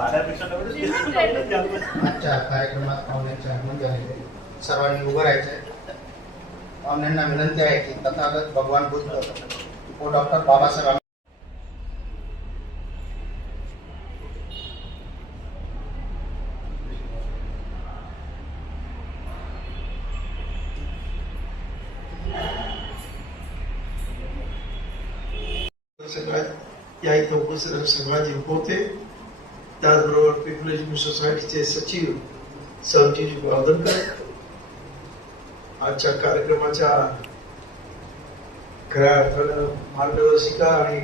आजच्या कार्यक्रमात पाहुण्यांचे आगमन झालेले सर्वांनी उभं राहायचं आहे. पाहुण्यांना विनंती आहे की तथागत भगवान बुद्ध व डॉक्टर बाबासाहेब या इथं उपस्थित सगळ्यांचे होते. त्याचबरोबर पीपल एज्युकेशन सोसायटीचे सचिव संजीव गोवर्धनकर, आजच्या कार्यक्रमाच्या खऱ्या अर्थानं मार्गदर्शिका आणि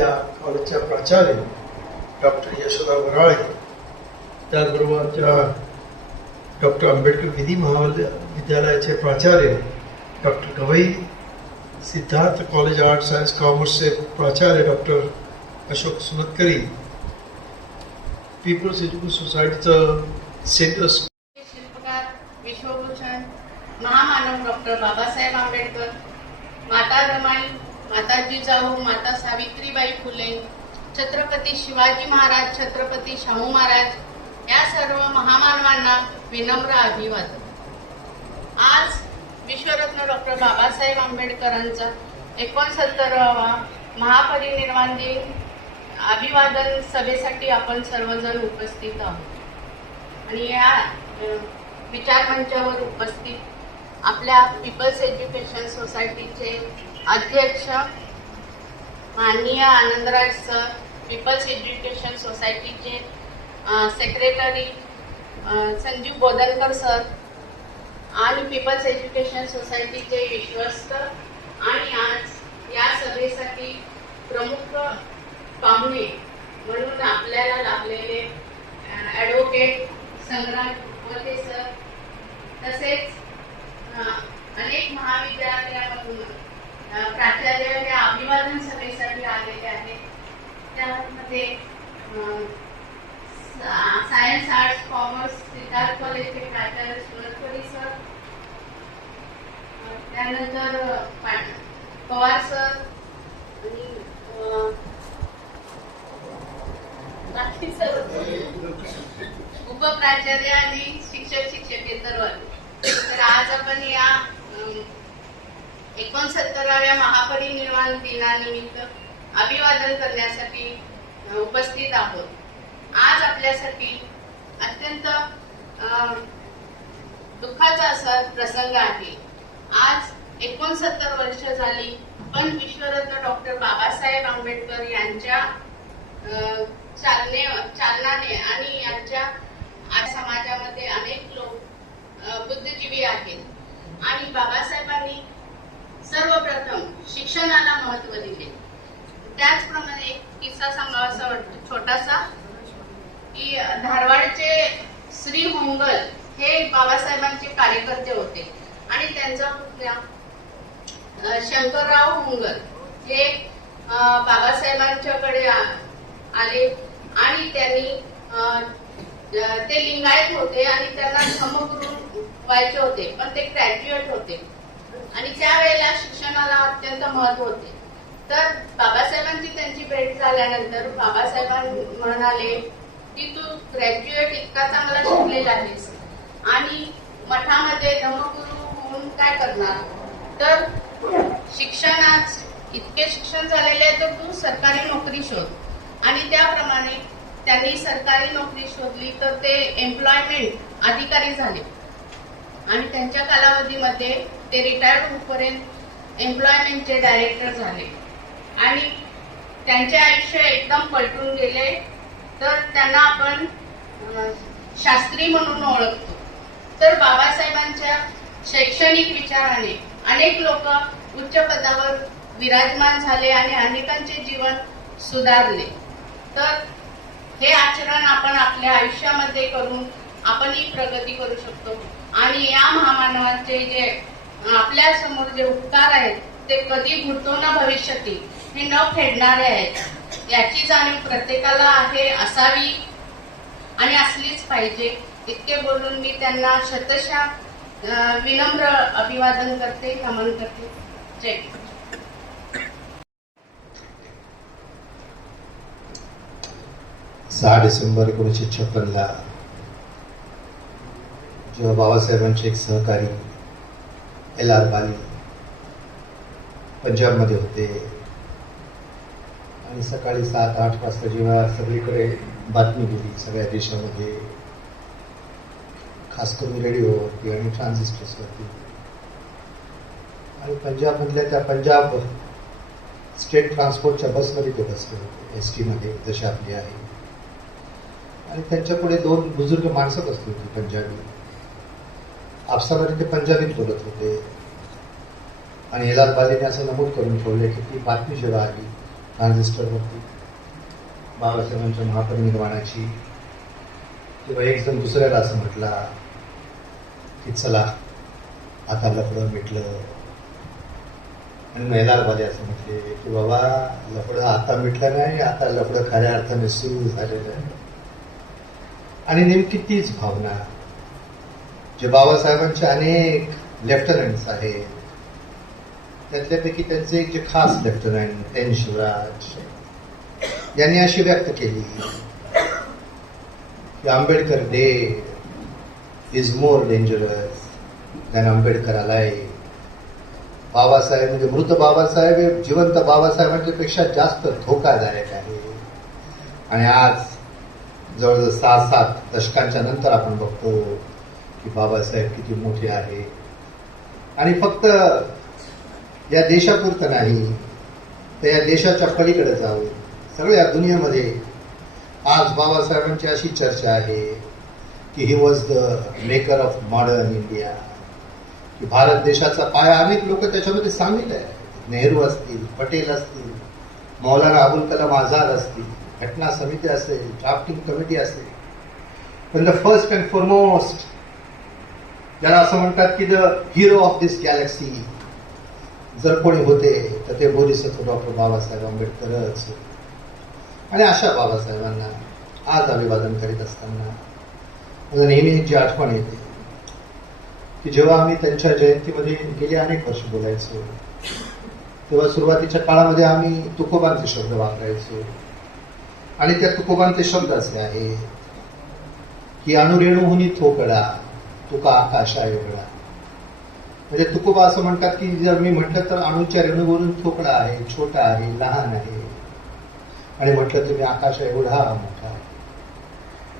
या कॉलेजच्या प्राचार्य डॉक्टर यशोदा वराळे, त्याचबरोबर आमच्या डॉक्टर आंबेडकर विधी महाविद्यालयाचे प्राचार्य doctor Gavai, Siddharth college art science कॉमर्सचे प्राचार्य doctor Ashok Sunatkari, people's education सोसायटीचं सेंटर शिल्पकार विश्वभूषण महामानव डॉक्टर बाबासाहेब आंबेडकर, माता रमाई, माता जिजाऊ, माता सावित्रीबाई फुले, छत्रपती शिवाजी महाराज, छत्रपती शाहू महाराज या सर्व महामानवांना विनम्र अभिवादन. आज विश्वरत्न डॉक्टर बाबासाहेब आंबेडकरांचा 69वा महापरिनिर्वाण दिन अभिवादन सभेसाठी आपण सर्वजण उपस्थित आहोत. आणि या विचार मंचावर उपस्थित आपल्या पीपल्स एज्युकेशन सोसायटीचे अध्यक्ष माननीय आनंदराज सर, पीपल्स एज्युकेशन सोसायटीचे सेक्रेटरी संजीव बोधनकर सर आणि पीपल्स एज्युकेशन सोसायटीचे विश्वस्त आणि आज या सभेसाठी प्रमुख पाहुणे म्हणून आपल्याला लाभलेले ॲडव्होकेट संग्राम वते सर, तसेच अनेक महाविद्यालयामधून प्राचार्य या अभिवादन सभेसाठी आलेले आहेत. त्यामध्ये सायन्स आर्ट्स कॉमर्स सिद्धार्थ कॉलेजचे प्राचार्य सुनतकरी सर, त्यानंतर पवार सर आणि बाकी सर, उपप्राचार्य आणि शिक्षकेतर वाले. तर आज आपण या 69व्या महापरिनिर्वाण दिनानिमित्त अभिवादन करण्यासाठी उपस्थित आहोत. आज आपल्यासाठी अत्यंत दुःखाचा असा प्रसंग आहे. आज 69 वर्ष झाली, पण विश्वरत्न डॉक्टर बाबासाहेब आंबेडकर यांच्या चालनाने आणि यांच्या समाजामध्ये अनेक लोक बुद्धिजीवी आहेत आणि बाबासाहेबांनी सर्वप्रथम शिक्षणाला महत्त्व दिले. त्याचप्रमाणे एक किस्सा सांगावासा वाटतो छोटासा, की धारवाडचे श्री होंगल हे बाबासाहेबांचे कार्यकर्ते होते आणि त्यांचा पुतण्या शंकरराव होंगल हे बाबासाहेबांच्याकडे आले आणि त्यांनी ते लिंगायत होते आणि त्यांना धर्मगुरू व्हायचे होते, पण ते ग्रॅज्युएट होते आणि त्यावेळेला शिक्षणाला अत्यंत महत्व होते. तर बाबासाहेबांची त्यांची भेट झाल्यानंतर बाबासाहेबांनी म्हणाले की तू ग्रॅज्युएट इतका चांगला शिकलेला आहेस आणि मठामध्ये धर्मगुरू होऊन काय करणार, तर शिक्षणात इतके शिक्षण झालेले आहे तर तू सरकारी नोकरी शोध. आणि त्याप्रमाणे त्यांनी सरकारी नोकरी शोधली तर ते एम्प्लॉयमेंट अधिकारी झाले आणि त्यांच्या कालावधीमध्ये ते रिटायर्ड होईपर्यंत एम्प्लॉयमेंटचे डायरेक्टर झाले आणि त्यांचे आयुष्य एकदम पलटून गेले. तर त्यांना आपण शास्त्री म्हणून ओळखतो. तर बाबासाहेबांच्या शैक्षणिक विचाराने अनेक लोक उच्च पदावर विराजमान झाले आणि अनेकांचे जीवन सुधारले. तर हे आचरण आपण आपल्या आयुष्यामध्ये करून आपणही प्रगती करू शकतो आणि या महामानवांचे जे आपल्या समोर जे उपकार आहेत ते कधी भूतो न भविष्यती, हे न फेडणारे आहेत. याची जाणीव प्रत्येकाला आहे, असावी आणि असलीच पाहिजे. इतके बोलून मी त्यांना शतशः विनम्र अभिवादन करते, नमन करते. जय हिंद. 6 डिसेंबर 1956ला जेव्हा बाबासाहेबांचे एक सहकारी LR बाली पंजाबमध्ये होते आणि सकाळी 7-8 वाजता जेव्हा सगळीकडे बातमी गेली सगळ्या देशामध्ये, खास करून रेडिओवरती आणि ट्रान्झिस्टर्सवरती, आणि पंजाबमधल्या त्या पंजाब स्टेट ट्रान्सपोर्टच्या बसमध्ये ते बसले होते, ST मध्ये जशी आपली आहे, आणि त्यांच्या पुढे 2 बुजुर्ग माणसं बसली होती पंजाबी. आपसामध्ये ते पंजाबीत बोलत होते आणि LR बालीने असं नमूद करून ठेवले की ती बातमी जेव्हा आली ट्रान्झिस्टरवरती बाबासाहेबांच्या महापरिनिर्वाणाची, तेव्हा एक जण दुसऱ्याला असं म्हटला की चला आता लफडं मिटलं, आणि LR बाली असं म्हटले की बाबा लफडं आता मिटलं नाही, आता लफडं खऱ्या अर्थाने सुरू झालेलं आहे. आणि नेमकी तीच भावना जे बाबासाहेबांचे अनेक लेफ्टनंट्स आहेत, त्यातल्यापैकी त्यांचे एक जे खास लेफ्टनंट एन शिवराज यांनी अशी व्यक्त केली की Ambedkar dead is more dangerous than Ambedkar alive. Babasaheb म्हणजे मृत बाबासाहेब हे जिवंत बाबासाहेबांच्या पेक्षा जास्त धोकादायक आहे. आणि आज जवळजवळ 6-7 दशकांच्या नंतर आपण बघतो की बाबासाहेब किती मोठे आहे, आणि फक्त या देशापुरतं नाही तर या देशाच्या पलीकडे जाऊन सगळ्या दुनियेमध्ये आज बाबासाहेबांची अशी चर्चा आहे की ही was the maker of modern India, की भारत देशाचा पाया अनेक लोक त्याच्यामध्ये सामील आहे. नेहरू असतील, पटेल असतील, मौलाना अबुल कलाम आझाद असतील, घटना समिती असेल, ड्राफ्टिंग कमिटी असेल, पण द फर्स्ट अँड फॉरमोस्ट ज्याला असं म्हणतात की the hero of this Galaxy जर कोणी होते तर ते बोधिसत्व डॉक्टर बाबासाहेब आंबेडकरच होते. आणि अशा बाबासाहेबांना आज अभिवादन करीत असताना मला नेहमी जी आठवण येते की जेव्हा आम्ही त्यांच्या जयंतीमध्ये गेली अनेक वर्ष बोलायचो, तेव्हा सुरुवातीच्या काळामध्ये आम्ही तुकोबांचे शब्द वापरायचो, आणि त्या तुकोबांचे शब्द असे आहे की अणुरेणुहुनी थोकडा तुका आकाशा एवढा. म्हणजे तुकोबा असं म्हणतात की जर मी म्हटलं तर अणूच्या रेणूवरून थोकडा आहे, छोटा आहे, लहान आहे, आणि म्हटलं तर मी आकाशा एवढा मोठा आहे.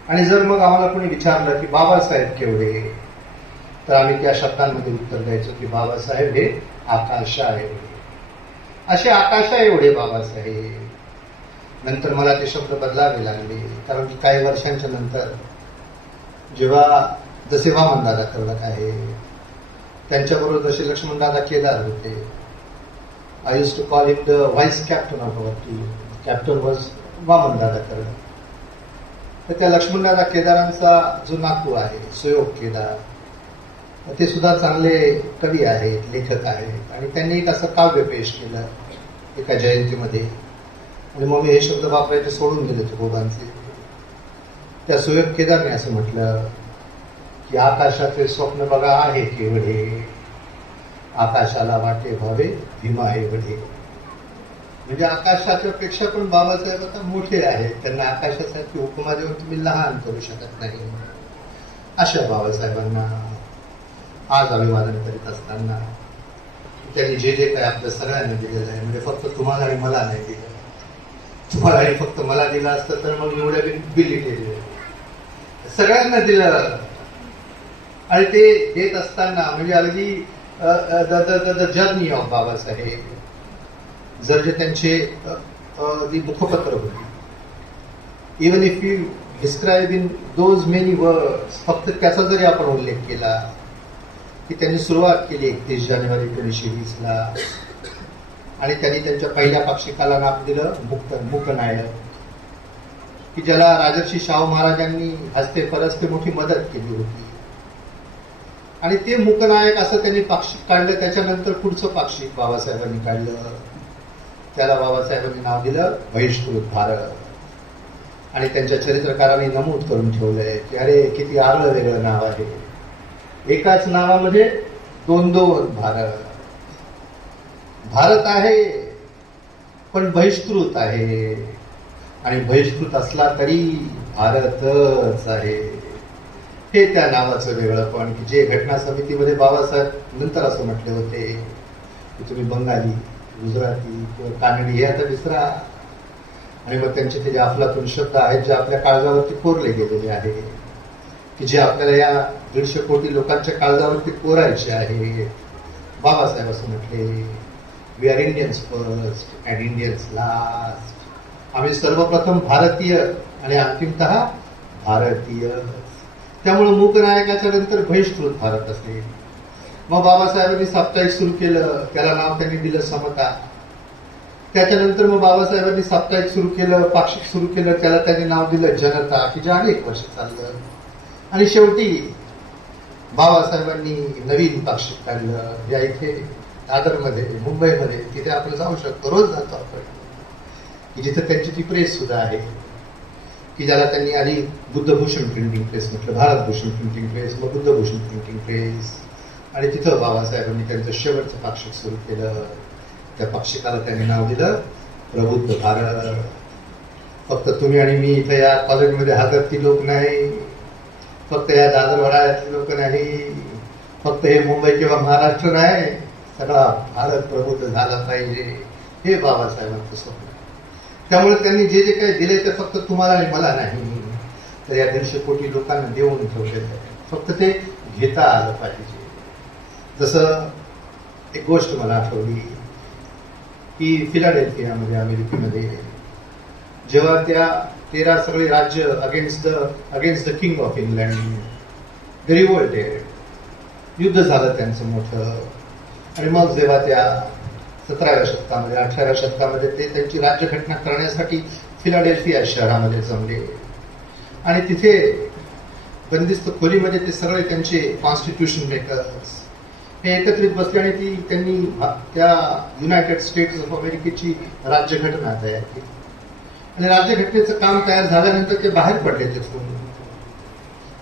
आणि जर मग आम्हाला कोणी विचारलं की बाबासाहेब केवढे, तर आम्ही त्या शब्दांमध्ये उत्तर द्यायचो की बाबासाहेब हे आकाशा एवढे. असे आकाशा एवढे बाबासाहेब. नंतर मला ते शब्द बदलावे लागले, कारण की काही वर्षांच्या नंतर जेव्हा जसे वामनदादा कडक आहे, त्यांच्याबरोबर जसे लक्ष्मणदादा केदार होते, I use to call him the vice captain of our team. Captain was वामनदादा कडक. तर त्या लक्ष्मणदादा केदारांचा जो नातू आहे सुयोग केदार, ते सुद्धा चांगले कवी आहेत, लेखक आहेत, आणि त्यांनी एक असं काव्य पेश केलं एका जयंतीमध्ये, आणि मग मी हे शब्द वापरायचे सोडून दिले तुकोबांचे. त्या सुयोग केदारने असं म्हटलं की आकाशाचे स्वप्न बघा आहे केवढे, आकाशाला वाटे व्हावे भीमा एवढे. म्हणजे आकाशाच्या पेक्षा पण बाबासाहेब आता मोठे आहेत, त्यांना आकाशासारखी उपमा देऊन तुम्ही लहान करू शकत नाही. अशा बाबासाहेबांना आज अभिवादन करीत असताना त्यांनी जे जे काय आपल्या सगळ्यांना दिलेलं आहे, म्हणजे फक्त तुम्हाला आणि मला नाही दिलं, तुम्हाला आणि फक्त मला दिलं असतं तर मग एवढ्या बिली केली, सगळ्यांना दिलं. आणि ते देत असताना म्हणजे अगदी द जर्नी ऑफ बाबासाहेब, जर जे त्यांचे मुखपत्र होते, even if you describe in those many words, फक्त त्याचा जरी आपण उल्लेख केला की त्यांनी सुरुवात केली 31 जानेवारी 1920ला, आणि त्यांनी त्यांच्या पहिल्या पाक्षिकाला नाव दिलं मूकनायक, की ज्याला राजर्षी शाहू महाराजांनी हस्ते परस्ते मोठी मदत केली होती. आणि ते मूकनायक असं त्यांनी पाक्षिक काढलं. त्याच्यानंतर पुढचं पाक्षिक बाबासाहेबांनी काढलं, त्याला बाबासाहेबांनी नाव दिलं बहिष्कृत भारत. आणि त्यांच्या चरित्रकारांनी नमूद करून ठेवलंय की अरे किती आगळं वेगळं नाव आहे, एकाच नावामध्ये 2-2 भारत. भारत आहे पण बहिष्कृत आहे, आणि बहिष्कृत असला तरी भारतच आहे, हे त्या नावाचं वेगळंपण की जे घटना समितीमध्ये बाबासाहेब नंतर असं म्हटले होते की तुम्ही बंगाली, गुजराती किंवा कानडी हे आता विसरा. आणि मग त्यांचे ते जे अफलातून शब्द आहेत जे आपल्या काळजावरती कोरले गेलेले आहे, की जे आपल्याला या 150 कोटी लोकांच्या काळजावरती कोरायचे आहे. बाबासाहेब असं म्हटले, we are Indians first and Indians last. आम्ही सर्वप्रथम भारतीय आणि अंतिमतः भारतीय. त्यामुळे मूकनायकाच्या नंतर बहिष्कृत भारत असेल. मग बाबासाहेबांनी साप्ताहिक सुरू केलं, त्याला नाव त्यांनी दिलं समता. त्याच्यानंतर मग बाबासाहेबांनी साप्ताहिक सुरू केलं, पाक्षिक सुरू केलं, त्याला त्यांनी नाव दिलं जनता, की जे अनेक वर्ष चाललं. आणि शेवटी बाबासाहेबांनी नवीन पाक्षिक काढलं. या इथे दादरमध्ये, मुंबईमध्ये, तिथे आपण जाऊ शकतो, रोज जातो आपण, की जिथे त्यांची ती प्रेस सुद्धा आहे, की ज्याला त्यांनी आधी बुद्धभूषण प्रिंटिंग प्रेस म्हटलं, भारतभूषण प्रिंटिंग प्रेस, मग बुद्धभूषण प्रिंटिंग प्रेस. आणि तिथं बाबासाहेबांनी त्यांचं शेवटचं पाक्षिक सुरू केलं. त्या पाक्षिकाला त्यांनी नाव दिलं प्रबुद्ध भारत. फक्त तुम्ही आणि मी इथं या कॉलेजमध्ये हजरती लोक नाही, फक्त या दादर वडाळ्यातले लोक नाही, फक्त हे मुंबई किंवा महाराष्ट्र नाही, सगळा भारत प्रबुद्ध झाला पाहिजे, हे बाबासाहेबांचं स्वप्न. त्यामुळे त्यांनी जे जे काही दिले ते फक्त तुम्हाला आणि मला नाही, तर या 150 कोटी लोकांना देऊन ठेवलेलं आहे. फक्त ते घेता आलं पाहिजे. जसं एक गोष्ट मला आठवली की फिलाडेल्फियामध्ये, अमेरिकेमध्ये, जेव्हा त्या 13 सगळे राज्य against the king of England, the revolted, युद्ध झालं त्यांचं मोठं. आणि मग जेव्हा त्या 17व्या शतकामध्ये, 18व्या शतकामध्ये ते त्यांची राज्यघटना करण्यासाठी फिलाडेल्फिया शहरामध्ये जमले. आणि तिथे बंदिस्त खोलीमध्ये ते सगळे त्यांचे कॉन्स्टिट्यूशन मेकर्स हे एकत्रित बसले आणि त्यांनी त्या युनायटेड स्टेट्स ऑफ अमेरिकेची राज्यघटना तयार केली. आणि राज्यघटनेचं काम तयार झाल्यानंतर ते बाहेर पडले तिथून.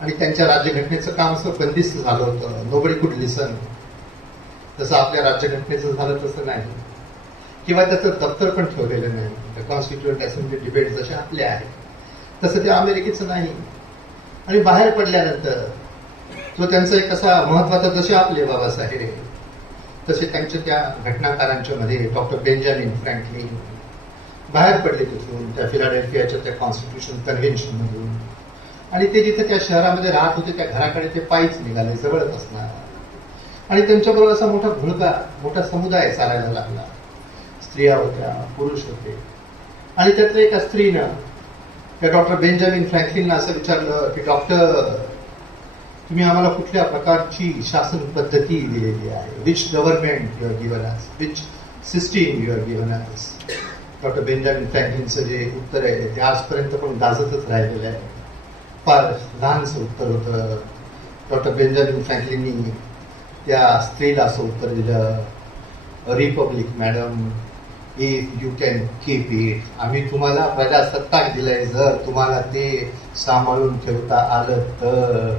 आणि त्यांच्या राज्यघटनेचं काम असं बंदिस्त झालं होतं, नोबडी कुड लिसन. जसं आपल्या राज्यघटनेचं झालं तसं नाही, किंवा त्याचं दप्तर पण ठेवलेलं नाही. कॉन्स्टिट्युएंट असेंब्ली डिबेट जसे आपले आहेत तसं ते अमेरिकेचं नाही. आणि बाहेर पडल्यानंतर तो त्यांचा एक असा महत्वाचा, जसे आपले बाबासाहेब तसे त्यांच्या त्या घटनाकारांच्या मध्ये डॉक्टर बेंजामिन फ्रँकलिन बाहेर पडले तिथून, त्या फिलाडेल्फियाच्या त्या कॉन्स्टिट्यूशन कन्व्हेन्शन मधून. आणि ते जिथे त्या शहरामध्ये राहत होते त्या घराकडे ते पायीच निघाले, जवळच असणार. आणि त्यांच्याबरोबर असा मोठा समुदाय चालायला लागला. स्त्रिया होत्या, पुरुष होते. आणि त्यातल्या एका स्त्रीनं त्या डॉक्टर बेंजामिन फ्रँकलिनला असं विचारलं की डॉक्टर, तुम्ही आम्हाला कुठल्या प्रकारची शासन पद्धती दिलेली आहे, which government you are given us, which system you are given us. Doctor Benjamin फ्रँकलिनचं जे उत्तर आहे ते आजपर्यंत पण गाजतच राहिलेलं आहे. फार लहानसं उत्तर होतं. डॉक्टर बेंजामिन फ्रँकलिननी त्या स्त्रीला असं उत्तर दिलं, Republic madam, if you can keep it. आम्ही तुम्हाला प्रजासत्ताक दिलंय, जर तुम्हाला ते सांभाळून ठेवता आलं तर.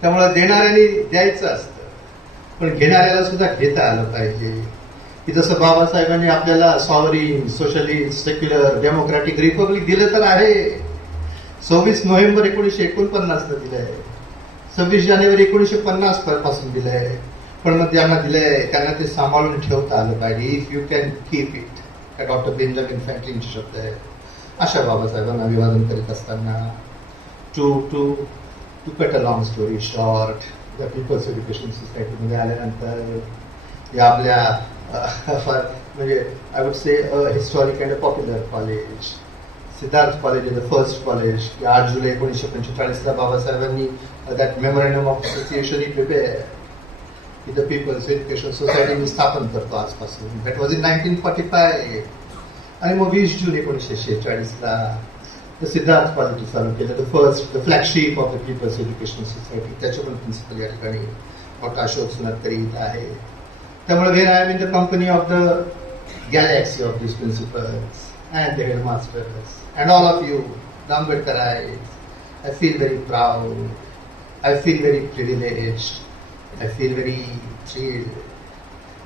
त्यामुळे देणाऱ्याने द्यायचं असतं, पण घेणाऱ्याला सुद्धा घेता आलं पाहिजे. की जसं बाबासाहेबांनी आपल्याला sovereign, socialist, secular, democratic Republic दिलं तर आहे. 26 नोव्हेंबर 1949 दिलंय, 26 जानेवारी 1950 पासून दिलंय. पण मग त्यांना दिलंय, त्यांना ते सांभाळून ठेवता आलं पाहिजे. If you can keep it, त्या डॉक्टर बेंजामिन फ्रँकलिनचे शब्द आहेत. अशा बाबासाहेबांना अभिवादन करीत असताना to cut a long story short, या पीपल्स एज्युकेशन सोसायटीमध्ये आल्यानंतर या आपल्या म्हणजे I would say historic and popular college, Siddharth college is the first college. 8 जुलै 1945 बाबासाहेबांनी that memorandum of association he prepare की द पीपल्स एज्युकेशन सोसायटी मी स्थापन करतो आजपासून. That was in 1945. आणि मग 20 जून 1946 सिद्धार्थ कॉलेज चालू केलं, the flagship of the people's education society. त्याचे पण प्रिन्सिपल या ठिकाणी डॉक्टर अशोक सुनातकरी इथं आहे. त्यामुळे when I am in the company of the galaxy of this principals and the headmasters and all of you, the Ambedkarites, I feel very proud, I feel very privileged, I feel very thrilled.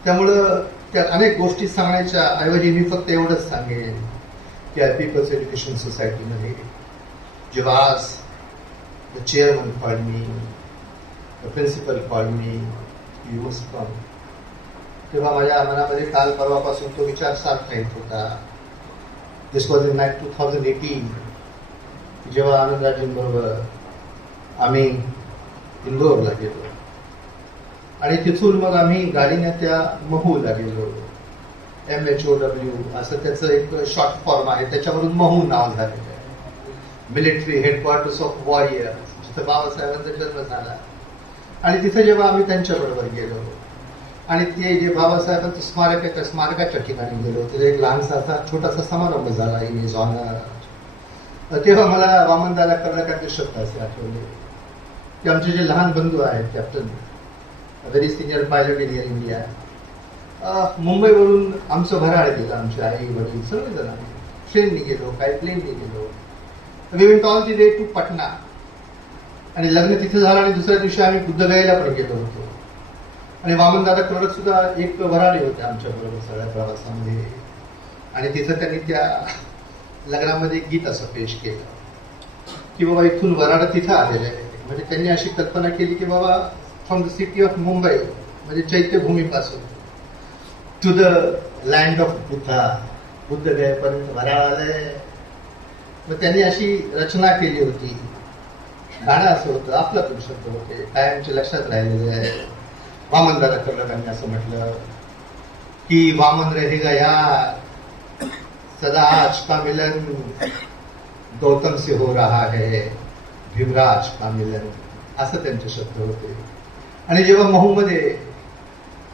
त्यामुळं त्या अनेक गोष्टी सांगण्याच्या ऐवजी मी फक्त एवढंच सांगेन त्या पीपल्स एज्युकेशन सोसायटीमध्ये जेव्हा आज the chairman called me, the principal called me, you must come, तेव्हा माझ्या मनामध्ये काल परवापासून तो विचार सारखा येत होता. दिस वॉज इन 2018, जेव्हा आनंदराजेंबरोबर आम्ही इंदोरला गेलो आणि तिथून मग आम्ही गाडीने त्या महूला गेलो. MHOW असं त्याचं एक शॉर्ट फॉर्म आहे, त्याच्यावरून महू नाव झालेलं आहे, मिलिटरी हेडक्वार्टर्स ऑफ वॉरियर्स, जिथं बाबासाहेबांचा जन्म झाला. आणि तिथे जेव्हा आम्ही त्यांच्याबरोबर गेलो आणि ते जे बाबासाहेबांचं स्मारक आहे त्या स्मारकाच्या ठिकाणी गेलो, तिथे एक लहानसा असा छोटासा समारंभ झाला इन हिज ऑनर. तेव्हा मला वामनदादा कर्णकांचे शब्द असे आठवले की आमचे जे लहान बंधू आहेत, captain, very senior pilot in air India, मुंबईवरून आमचं भराड गेलं, आमची आई वडील सगळेजण आम्ही ट्रेननी गेलो, काही प्लेननी गेलो. We went all the way to Patna. आणि लग्न तिथे झालं आणि दुसऱ्या दिवशी आम्ही बुद्धगयाला पण गेलो होतो. आणि वामनदादा कर्णक सुद्धा एक भराडे होते आमच्या बरोबर सगळ्या प्रवासामध्ये. आणि तिथं त्यांनी त्या लग्नामध्ये गीत असं पेश केलं की बाबा इथून वराड तिथं आलेलं आहे. म्हणजे त्यांनी अशी कल्पना केली की बाबा from the city of Mumbai, म्हणजे चैत्यभूमीपासून to the land of Buddha, बुद्धगयापर्यंत वराड आलंय. मग त्यांनी अशी रचना केली होती. गाणं असं होतं, आपलं शब्द होते, कायमचे लक्षात राहिलेले आहे. वामनदादा कर्णकांनी असं म्हटलं की वामन रहेगा यार, सदा आज का मिलन गौतम से हो रहा है, भीमराज का मिलन, असं त्यांचे शब्द होते. आणि जेव्हा महूमध्ये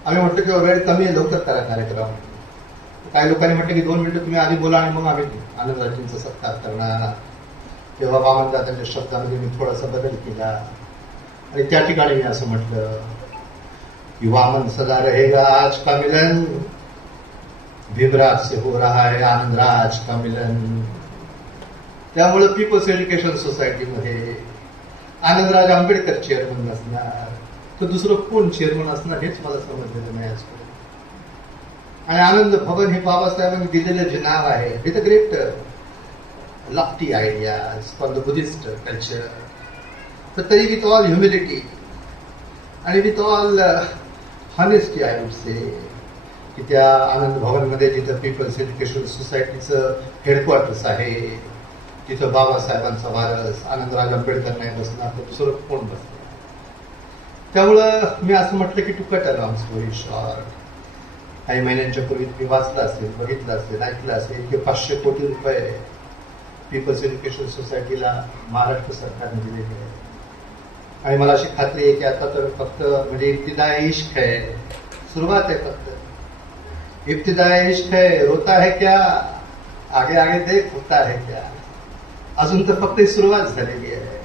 आम्ही म्हटलं की वेळ कमी आहे, लवकर करा कार्यक्रम. काही लोकांनी म्हटलं की 2 मिनिटं तुम्ही आधी बोला आणि मग आम्ही आनंदराजेंचा सत्कार करणार. तेव्हा वामनदादांच्या शब्दामध्ये मी थोडासा बदल केला आणि त्या ठिकाणी मी असं म्हटलं कि वामन सदा रहेगा आज का मिलन, भीमराज से हो रहा है आनंदराज का मिलन. त्यामुळे पीपल्स एज्युकेशन सोसायटीमध्ये आनंदराज आंबेडकर चेअरमन नसणार तर दुसरं कोण चेअरमन असणार हेच मला समजलेलं नाही आजपर्यंत. आणि आनंद भवन हे बाबासाहेबांनी दिलेलं जे नाव आहे, with a great Lofty ideas for the Buddhist culture, तर तरी विथ ऑल ह्युमिलिटी आणि with all honesty I would से की त्या आनंद भवनमध्ये जिथं पीपल्स एज्युकेशन सोसायटीचं हेडक्वार्टर्स आहे, तिथं बाबासाहेबांचा वारस आनंदराज आंबेडकर नाही बसणार तर दुसरं कोण बसणार. त्यामुळं मी असं म्हटलं की to cut a long story short, काही महिन्यांच्या पूर्वी तुम्ही वाचलं असेल, बघितलं असेल, ऐकलं असेल की 500 कोटी रुपये पीपल्स एज्युकेशन सोसायटीला महाराष्ट्र सरकारने दिलेले आहे. आणि मला अशी खात्री आहे की आता तर फक्त म्हणजे इब्तिदाई इश्क है, सुरुवात आहे फक्त. इब्तिदाई इश्क है, रोता है क्या, आगे आगे देख होता है क्या. अजून तर फक्त सुरुवात झालेली आहे.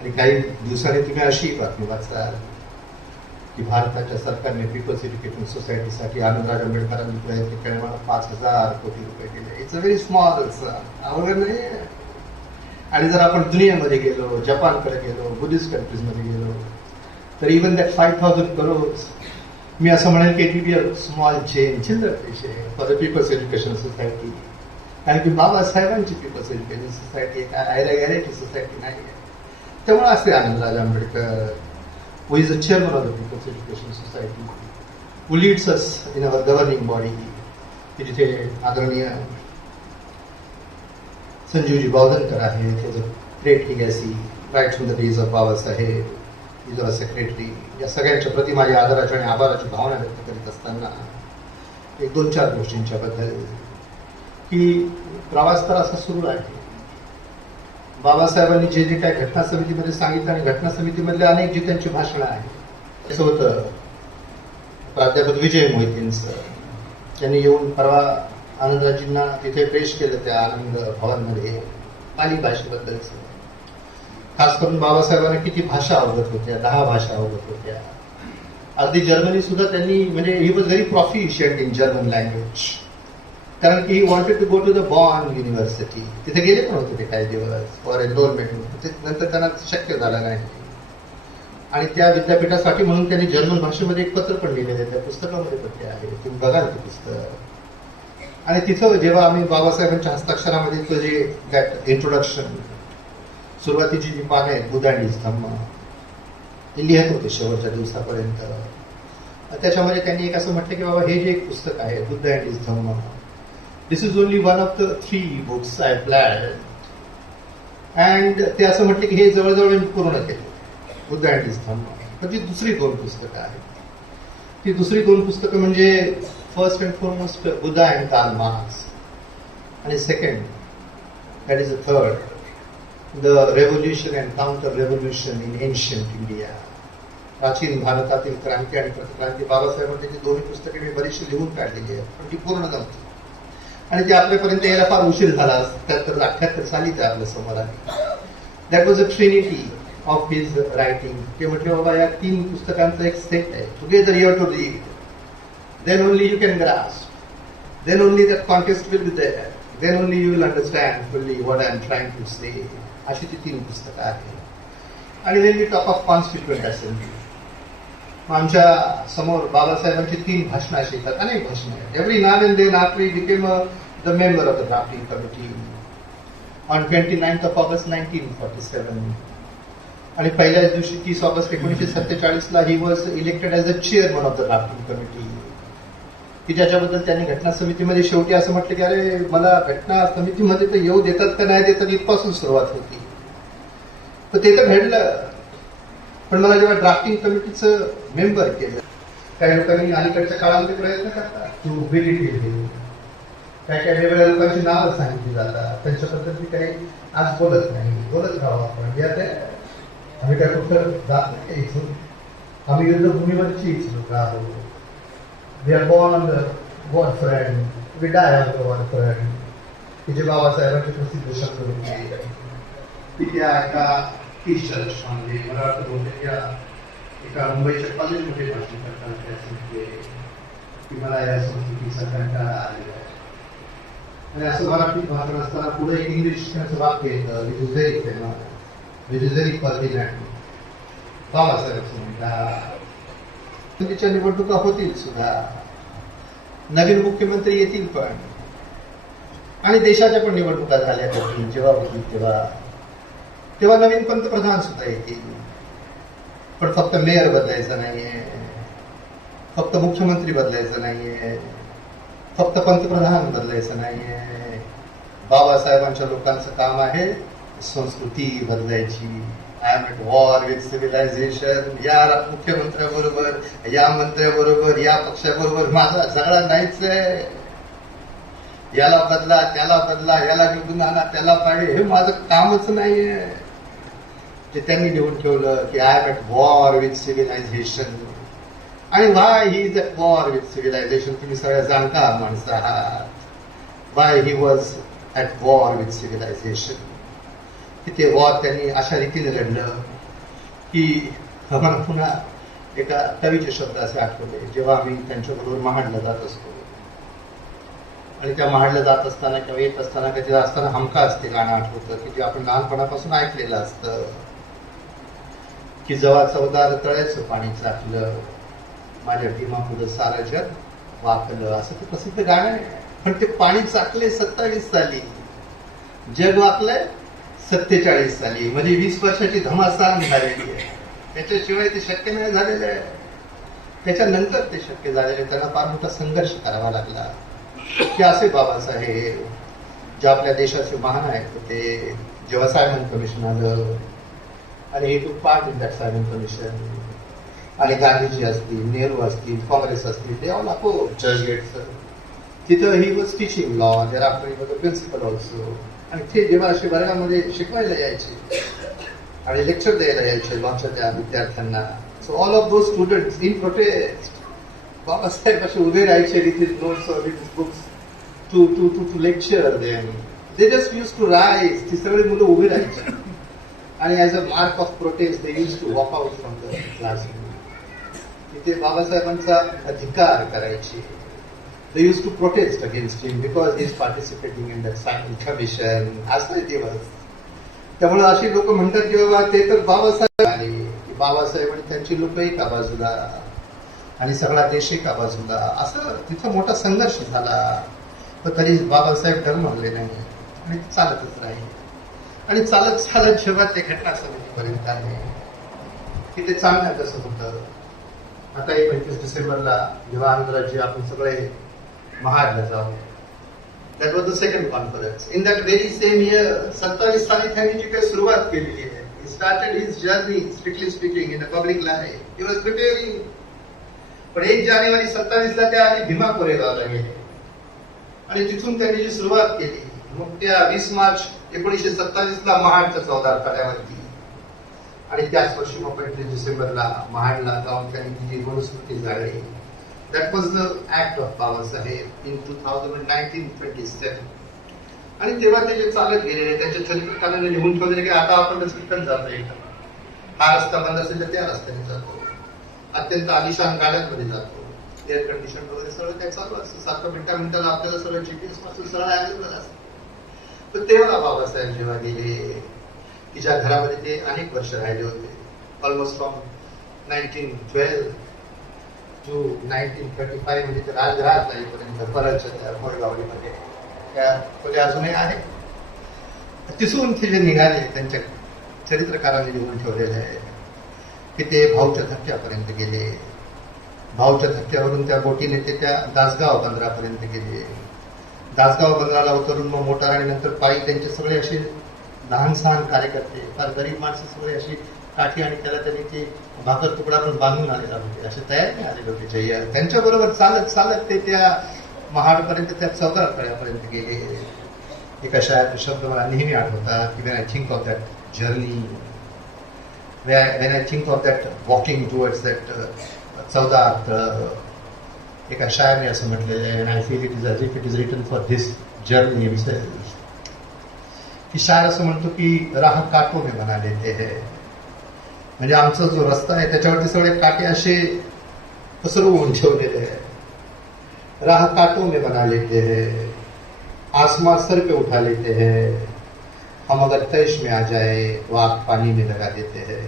आणि काही दिवसांनी तुम्ही अशी बातमी वाचाल की भारताच्या सरकारने पीपल्स एज्युकेशन सोसायटीसाठी आनंदराज आंबेडकरांनी प्रयत्न केले, 5,000 कोटी रुपये दिले. इट्स अ व्हेरी स्मॉल, अवघड नाही. आणि जर आपण दुनियेमध्ये गेलो, जपानकडे गेलो, बुद्धिस्ट कंट्रीजमध्ये गेलो, तर इवन दॅट 5,000 करोड, मी असं म्हणेल की it will be a small change, चिल्लर पैसे for the people's education society. कारण की बाबासाहेबांची पीपल्स एज्युकेशन सोसायटी काय आयला गॅरेची सोसायटी नाही आहे. त्यामुळे असे Anandraj Ambedkar who is the chairman of the People's Education Society, who leads us in our governing body, की जिथे आदरणीय संजीवजी बावधनकर आहेत, हे great legacy right from the days of Babasaheb, is our secretary. या सगळ्यांच्या प्रति माझ्या आदराची आणि आभाराची भावना व्यक्त करीत असताना एक 2-4 गोष्टींच्या बद्दल की प्रवास तर असा सुरू आहे. बाबासाहेबांनी जे जे काही घटना समितीमध्ये सांगितलं आणि घटना समितीमधले अनेक जे त्यांची भाषणं आहेत, असं होतं प्राध्यापक विजय मोहितेंचं, त्यांनी येऊन परवा आनंदराजींना तिथे पेश केलं त्या आनंद भवनमध्ये पाली भाषेबद्दलचं. खास करून बाबासाहेबांना किती भाषा अवगत होत्या, 10 भाषा अवगत होत्या. अगदी जर्मनी सुद्धा त्यांनी, म्हणजे he was very proficient in German language, कारण की he wanted to go to the Bonn university. तिथे गेले पण होते ते काही दिवस फॉर एनरोलमेंट, नंतर त्यांना शक्य झालं नाही. आणि त्या विद्यापीठासाठी म्हणून त्यांनी जर्मन भाषेमध्ये एक पत्र पण लिहिलेलं आहे, त्या पुस्तकामध्ये पण ते आहे, तुम्ही बघाल ते पुस्तक. आणि तिथं जेव्हा आम्ही बाबासाहेबांच्या हस्ताक्षरामध्ये जे दॅट इंट्रोडक्शन सुरुवातीची जी पानं आहेत बुद्ध अँड हिज धम्म ते लिहित होते शेवटच्या दिवसापर्यंत. त्याच्यामध्ये त्यांनी एक असं म्हटलं की बाबा हे जे एक पुस्तक आहे Buddha and his Dhamma, this is only one of the 3 books I plan. And ते असं म्हटलं की हे जवळजवळ मी पूर्ण केलं बुद्ध अँड हिज धम्म. पण ती दुसरी 2 पुस्तकं आहेत. ती दुसरी 2 पुस्तकं म्हणजे first and foremost Buddha and Karl Marx, आणि second that is the third the revolution and counter revolution in ancient India. प्राचीन भारतातील क्रांती आणि प्रतिक्रांती. बाबासाहेबांची जी 2 पुस्तके मी बरीचशी लिहून काढलेली आहेत पण ती पूर्ण नव्हती आणि ती आपल्यापर्यंत यायला फार उशीर झाला. 77-78 साली ते आपल्या समोर आली. That was a trinity of his writing. ते म्हटले बाबा या 3 पुस्तकांचा एक सेट आहे. Together you have to read, then only you can grasp, then only that context will be there, then only you will understand fully what I am trying to say. अशी ती 3 पुस्तकं आहेत. आणि then we talk of constituent assembly. आमच्या समोर बाबासाहेबांची 3 भाषणं अशी येतात, अनेक भाषणं आहेत. Every now and then after he became the member of the drafting committee on 29th of August 1947. आणि पहिल्याच दिवशी 30 August 1947 he was elected as the chairman of the drafting committee. की ज्याच्याबद्दल त्यांनी घटना समितीमध्ये शेवटी असं म्हटलं की अरे मला घटना समितीमध्ये तर येऊ देतात का नाही देतात इथपासून सुरुवात होती. तर ते तर घडलं, पण मला जेव्हा ड्राफ्टिंग कमिटीचं मेंबर केलं, काही लोकांनी अलीकडच्या काळामध्ये प्रयत्न करतात टू व्हिलिटी. काही काही वेगवेगळ्या लोकांची नावं सांगितली जातात, त्यांच्याबद्दल मी काही आज बोलत नाही. बोलत राहू आपण. यात आम्ही काय कुठं जात नाही इथून. आम्ही युद्धभूमीवरचीच लोक आहोत. We are born on the war front, we die on the war front. की जे बाबासाहेबांचे प्रसिद्ध शब्द होते की त्या एका टीचर्समध्ये मला वाटतं बहुतेक या एका मुंबईच्या कॉलेजमध्ये भाषण करताना त्या सांगितले की मला या संस्कृतीचा कंटाळा आलेला आहे. आणि असं मराठीत भाषण असताना पुढे एक इंग्लिश वाक्य येतं which is very famous, which is very pertinent. Babasaheb म्हणतात तिच्या निवडणुका होतील सुद्धा, नवीन मुख्यमंत्री येतील पण, आणि देशाच्या पण निवडणुका झाल्या होतील. जेव्हा होतील तेव्हा नवीन पंतप्रधान सुद्धा येतील. पण फक्त मेयर बदलायचं नाहीये, फक्त मुख्यमंत्री बदलायचं नाहीये, फक्त पंतप्रधान बदलायचं नाहीये. बाबासाहेबांच्या लोकांचं काम आहे संस्कृती बदलायची. I am at war with civilisation. या मुख्यमंत्र्याबरोबर, या मंत्र्याबरोबर, या पक्षाबरोबर माझा झगडा नाहीच आहे. याला बदला, त्याला बदला, याला निवडून आणा, त्याला पाडे, हे माझं कामच नाहीये. जे त्यांनी लिहून ठेवलं की I am at war with civilisation. आणि why he is at war with civilisation तुम्ही सगळ्या जाणता माणसं आहात. Why he was at war with civilisation. की ते वॉर त्यांनी अशा रीतीने लढलं की मला पुन्हा एका कवीचे शब्द असे आठवले जेव्हा आम्ही त्यांच्याबरोबर महाडला जात असतो. आणि त्या महाडला जात असताना किंवा येत असताना कधी असताना हमखास ते गाणं आठवतं की जे आपण लहानपणापासून ऐकलेलं असतं की जेव्हा चवदार तळ्याचं पाणी चाकलं, माझ्या भीमापुढं सारं जग वाकलं. असं ते प्रसिद्ध गाणं आहे. पण ते पाणी चाकले 27 साली, जग वाकलंय 47 साली. म्हणजे 20 वर्षाची धमासान झालेली आहे. त्याच्याशिवाय ते शक्य नाही झालेलं आहे. त्याच्यानंतर ते शक्य झालेले. त्यांना फार मोठा संघर्ष करावा लागला की असे बाबासाहेब जे आपल्या देशाचे महानायक होते. जेव्हा सायमन कमिशन आलं आणि हे to part in that Simon commission, आणि गांधीजी असतील, नेहरू असतील, काँग्रेस असतील, ते ऑल अपो चर्चगेट्स. तिथं he was teaching law, there after he was a principal also. आणि ते जेव्हा असे वर्गामध्ये शिकवायला यायचे आणि लेक्चर द्यायला यायचे लॉच्या त्या विद्यार्थ्यांना, so all of those students in protest Babasaheb असे उभे राहायचे विथ हिज नोट्स और with his books to to to to lecture them. They just use to rise. ती सगळी मुलं उभी राहायची आणि as a mark of protest they use to walk out from the classroom. तिथे बाबासाहेबांचा अधिकार करायचे. They used to protest against him because he is participating in that Simon Commission. असं दिवस. त्यामुळे अशी लोक म्हणतात की बाबा ते तर बाबासाहेब आले, की बाबासाहेब आणि त्यांची लोक एका बाजूला आणि सगळा देश एका बाजूला. असं तिथं मोठा संघर्ष झाला. पण तरी बाबासाहेब डगमगले नाही आणि चालतच राहिले. आणि चालत चालत जेव्हा ते घटना समितीपर्यंत आले की ते चांगलं कसं होतं. आता 25 डिसेंबरला जेव्हा आंतरराज्य आपण सगळे महाडला जाऊ, that was the second conference. In that very same year 27 साली त्यांनी जी काही सुरुवात केलेली आहे, he started his journey strictly speaking in a public life. He was preparing. पण 1 जानेवारी 27ला ते आले भीमा कोरेगावला गेले आणि तिथून त्यांनी जी सुरुवात केली, मग त्या 20 मार्च 1927ला महाडच्या 14 आखाड्यावरती आणि त्याच वर्षी मग 25 डिसेंबरला महाडला जाऊन त्यांनी जी मनुस्मृती जाळली. That was the act of Babasaheb in 2019-27. आणि तेव्हा ते जे चालत गेलेले त्यांच्या चरित्रकाराने लिहून ठेवलेले की आता आपण रिटर्न जातो, हा रस्ता बंद असेल तर त्या रस्त्याने जातो, अत्यंत आलिशान गाड्यांमध्ये जातो, एअर कंडिशन वगैरे सगळं काय चालू असतं. 7 मिनिटाला आपल्याला सगळं जीपीएस पासून सगळं अवेलेबल असतं. तर तेव्हा बाबासाहेब जेव्हा गेले की ज्या घरामध्ये ते अनेक वर्ष राहिले होते, ऑलमोस्ट फ्रॉम 1912 टू 1935, म्हणजे ते राजघरात जाईपर्यंत परतच्या त्या मोळगावडीमध्ये त्या खोल्या अजूनही आहे. तिथून ते जे निघाले त्यांच्या चरित्रकारांनी लिहून ठेवलेले आहे की ते भाऊच्या धक्क्यापर्यंत गेले, भाऊच्या धक्क्यावरून त्या बोटीने ते त्या दासगाव बंदरापर्यंत गेले, दासगाव बंदराला उतरून मग मोटार आणि नंतर पायी त्यांचे सगळे असे लहान सहान कार्यकर्ते, फार गरीब माणसं सगळे अशी काठी आणि त्याला त्यांनी ते भाकर तुकडा पण बांधून आलेला होते, असे तयारीने आलेले होते जय्या. त्यांच्याबरोबर चालत चालत ते त्या महाडपर्यंत त्या 14 आखाड्यापर्यंत गेले. एका शाळेत शब्द मला नेहमी आठवतात की when I think of that journey, when I think of that walking towards that 14 आखड, एका शाळेने असं म्हटलेलं आहे, I feel it is as if it is written for this journey himself. की शायर असं म्हणतो की राह काटो में बना लेते है, म्हणजे आमचा जो रस्ता आहे त्याच्यावरती सगळे काटे असे पसरवून ठेवलेले आहे. राह काटो में बना लेते हैं, आसमां सर पे उठा लेते हैं, हम अगर तैश में आ जाए तो आग पाणी में लगा देते हैं.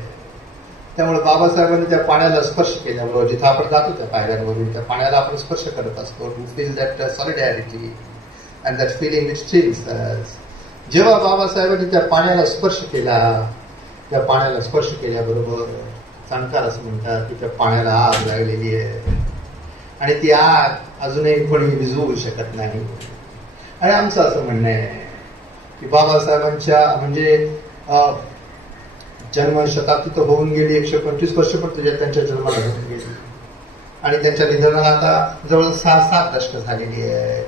त्यामुळे बाबासाहेबांनी त्या पाण्याला स्पर्श केल्याबरोबर जिथं आपण जातो त्या पायऱ्यांवरून त्या पाण्याला आपण स्पर्श करत असतो, to feel that solidarity and that feeling which thrills us. जेव्हा बाबासाहेबांनी त्या पाण्याला स्पर्श केला, त्या पाण्याला स्पर्श केल्याबरोबर जाणकार असं म्हणतात की त्या पाण्याला आग लागलेली आहे आणि ती आग अजूनही कोणी विझवू शकत नाही. आणि आमचं असं म्हणणं आहे की बाबासाहेबांच्या म्हणजे जन्मशताब्दी तर होऊन गेली, 125 वर्ष पण तुझ्या त्यांच्या जन्माला होऊन गेली आणि त्यांच्या निधनाला आता जवळ 6-7 दशकं झालेली आहेत.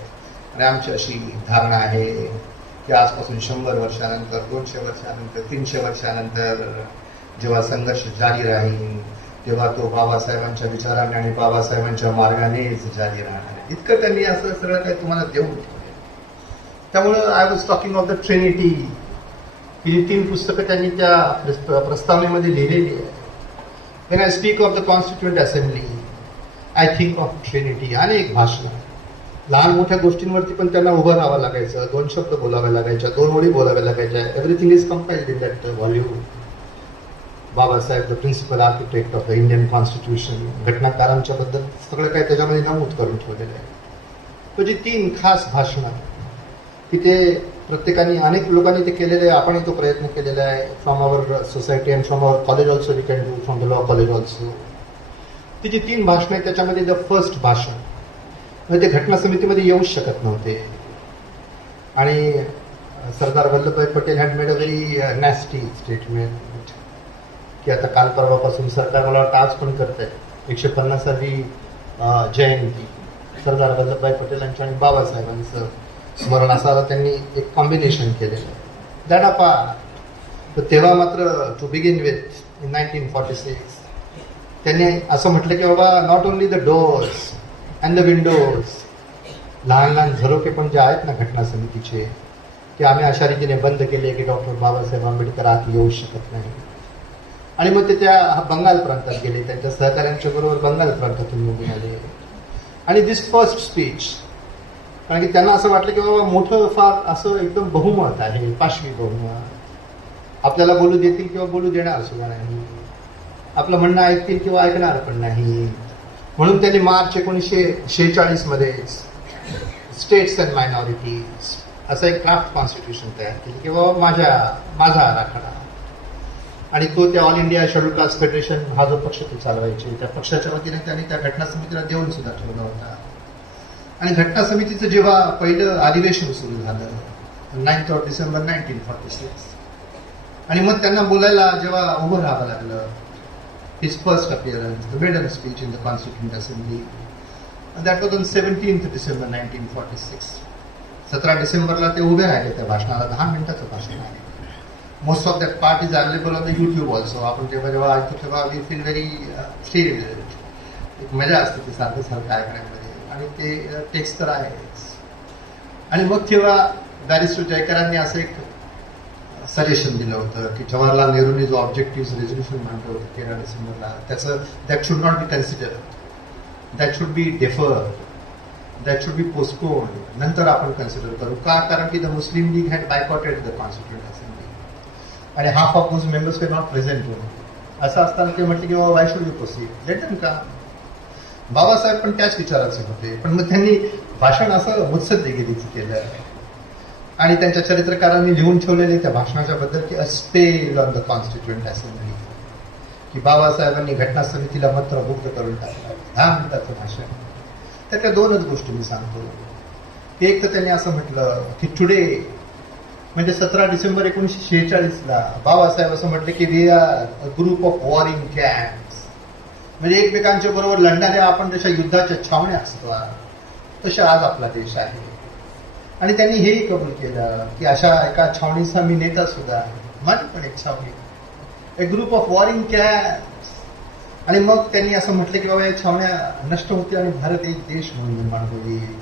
आणि आमची अशी धारणा आहे की आजपासून 100 वर्षानंतर, 200 वर्षानंतर, 300 वर्षानंतर जेव्हा संघर्ष जारी राहील तेव्हा तो बाबासाहेबांच्या विचाराने आणि बाबासाहेबांच्या मार्गानेच जारी राहणार. इतकं त्यांनी असं सगळं काही तुम्हाला देऊन ठेवलं. त्यामुळं I was talking of the trinity, ही जी 3 पुस्तकं त्यांनी त्या प्रस्तावनेमध्ये लिहिलेली आहे. When I speak of the constituent assembly I think of trinity. अनेक भाषणं, लहान मोठ्या गोष्टींवरती पण त्यांना उभं राहावं लागायचं, 2 शब्द बोलावे लागायच्या, 2 ओळी बोलाव्या लागायच्या. Everything is compiled in that volume. Babasaheb the principal architect of the Indian constitution, घटनाकारांच्या बद्दल सगळं काही त्याच्यामध्ये नमूद करून ठेवलेलं आहे. तो जी 3 खास भाषणं की ते प्रत्येकाने, अनेक लोकांनी ते केलेले आहे, आपणही तो प्रयत्न केलेला आहे. From our society and from our college also we can do, from the law college also. ती जी 3 भाषणं आहेत त्याच्यामध्ये द फर्स्ट भाषण म्हणजे ते घटना समितीमध्ये येऊच शकत नव्हते आणि Sardar Vallabhbhai Patel had made a very nasty statement की आता काल परवापासून सरकार, मला वाटतं आज पण करत आहे, 150वी जयंती सरदार वल्लभभाई पटेलांच्या आणि बाबासाहेबांचं स्मरण असावं, त्यांनी एक कॉम्बिनेशन केलेलं आहे. That apart. तर तेव्हा मात्र टू बिगिन विथ इन 1946 त्यांनी असं म्हटलं की बाबा not only the doors and the Windows, लहान लहान झरोके पण जे आहेत ना घटना समितीचे, ते आम्ही अशा रीतीने बंद केले की डॉक्टर बाबासाहेब आंबेडकर आत येऊ शकत नाही. आणि मग ते त्या बंगाल प्रांतात गेले, त्यांच्या सहकाऱ्यांच्या बरोबर बंगाल प्रांतातून निघून आले. आणि दिस फर्स्ट स्पीच, कारण की त्यांना असं वाटलं की बाबा मोठं फार असं एकदम बहुमत आहे, पाशवी बहुमत, आपल्याला बोलू देतील किंवा बोलू देणार सुद्धा नाही, आपलं म्हणणं ऐकतील किंवा ऐकणार पण नाही. म्हणून त्यांनी मार्च 1946 मध्ये स्टेट्स अँड मायनॉरिटीज असं एक ड्राफ्ट कॉन्स्टिट्यूशन तयार केलं की बाबा माझा आराखडा. आणि तो त्या all India schedule caste federation हा जो पक्ष ते चालवायचे त्या पक्षाच्या वतीने त्यांनी त्या घटना समितीला देऊन सुद्धा ठेवला होता. आणि घटना समितीचं जेव्हा पहिलं अधिवेशन सुरू झालं 9 डिसेंबर 1946 आणि मग त्यांना बोलायला जेव्हा उभं राहावं लागलं, his first appearance the maiden speech in the constituent assembly that was on 17 December 1946. 17 डिसेंबरला ते उभे राहिले त्या भाषणाला. 10 मिनिटाचं भाषण आहे. Most of that part is available on the YouTube also. आपण जेव्हा ऐकतो तेव्हा वी फील व्हेरी थ्रिल्ड. एक मजा असते ती सारखं ऐकण्यामध्ये आणि ते टेक्स्ट तर आहेच. आणि मग तेव्हा बॅरिस्टर जयकरांनी असं एक सजेशन दिलं होतं की जवाहरलाल नेहरूंनी जो ऑब्जेक्टिव्ह रेझोल्युशन मांडलं होतं 13 डिसेंबरला त्याचं that should not be consider, that should be defer, that should be postpone. नंतर आपण कन्सिडर करू. का? कारण की the Muslim League had boycotted the constituent assembly आणि half of those members were not present. असं असताना ते म्हटलं की बाबा why should be proceed, let them का. बाबासाहेब पण त्याच विचाराचे होते. पण मग त्यांनी भाषण असं मुत्सद्देगिरीचं केलं आणि त्यांच्या चरित्रकारांनी लिहून ठेवलेले त्या भाषणाच्या बद्दल की अ spell on the constituent assembly, की बाबासाहेबांनी घटना समितीला मंत्रमुग्ध करून टाकलं. 10 मिनिटाचं भाषण. त्यातल्या 2च गोष्टी मी सांगतो. एक तर त्यांनी असं म्हटलं की टुडे म्हणजे 17 डिसेंबर 1946ला बाबासाहेब असं म्हटलं की we are a group of warring camps. म्हणजे एकमेकांच्या बरोबर लढणाऱ्या आपण जशा युद्धाच्या छावण्या असतात तशा आज आपला देश आहे. आणि त्यांनी हेही कबूल केलं की अशा एका छावणीचा मी नेता सुद्धा आहे. माझी पण एक छावणी, ए ग्रुप ऑफ वॉरिंग कॅम्प्स. आणि मग त्यांनी असं म्हटलं की बाबा या छावण्या नष्ट होतील आणि भारत एक देश म्हणून निर्माण होईल.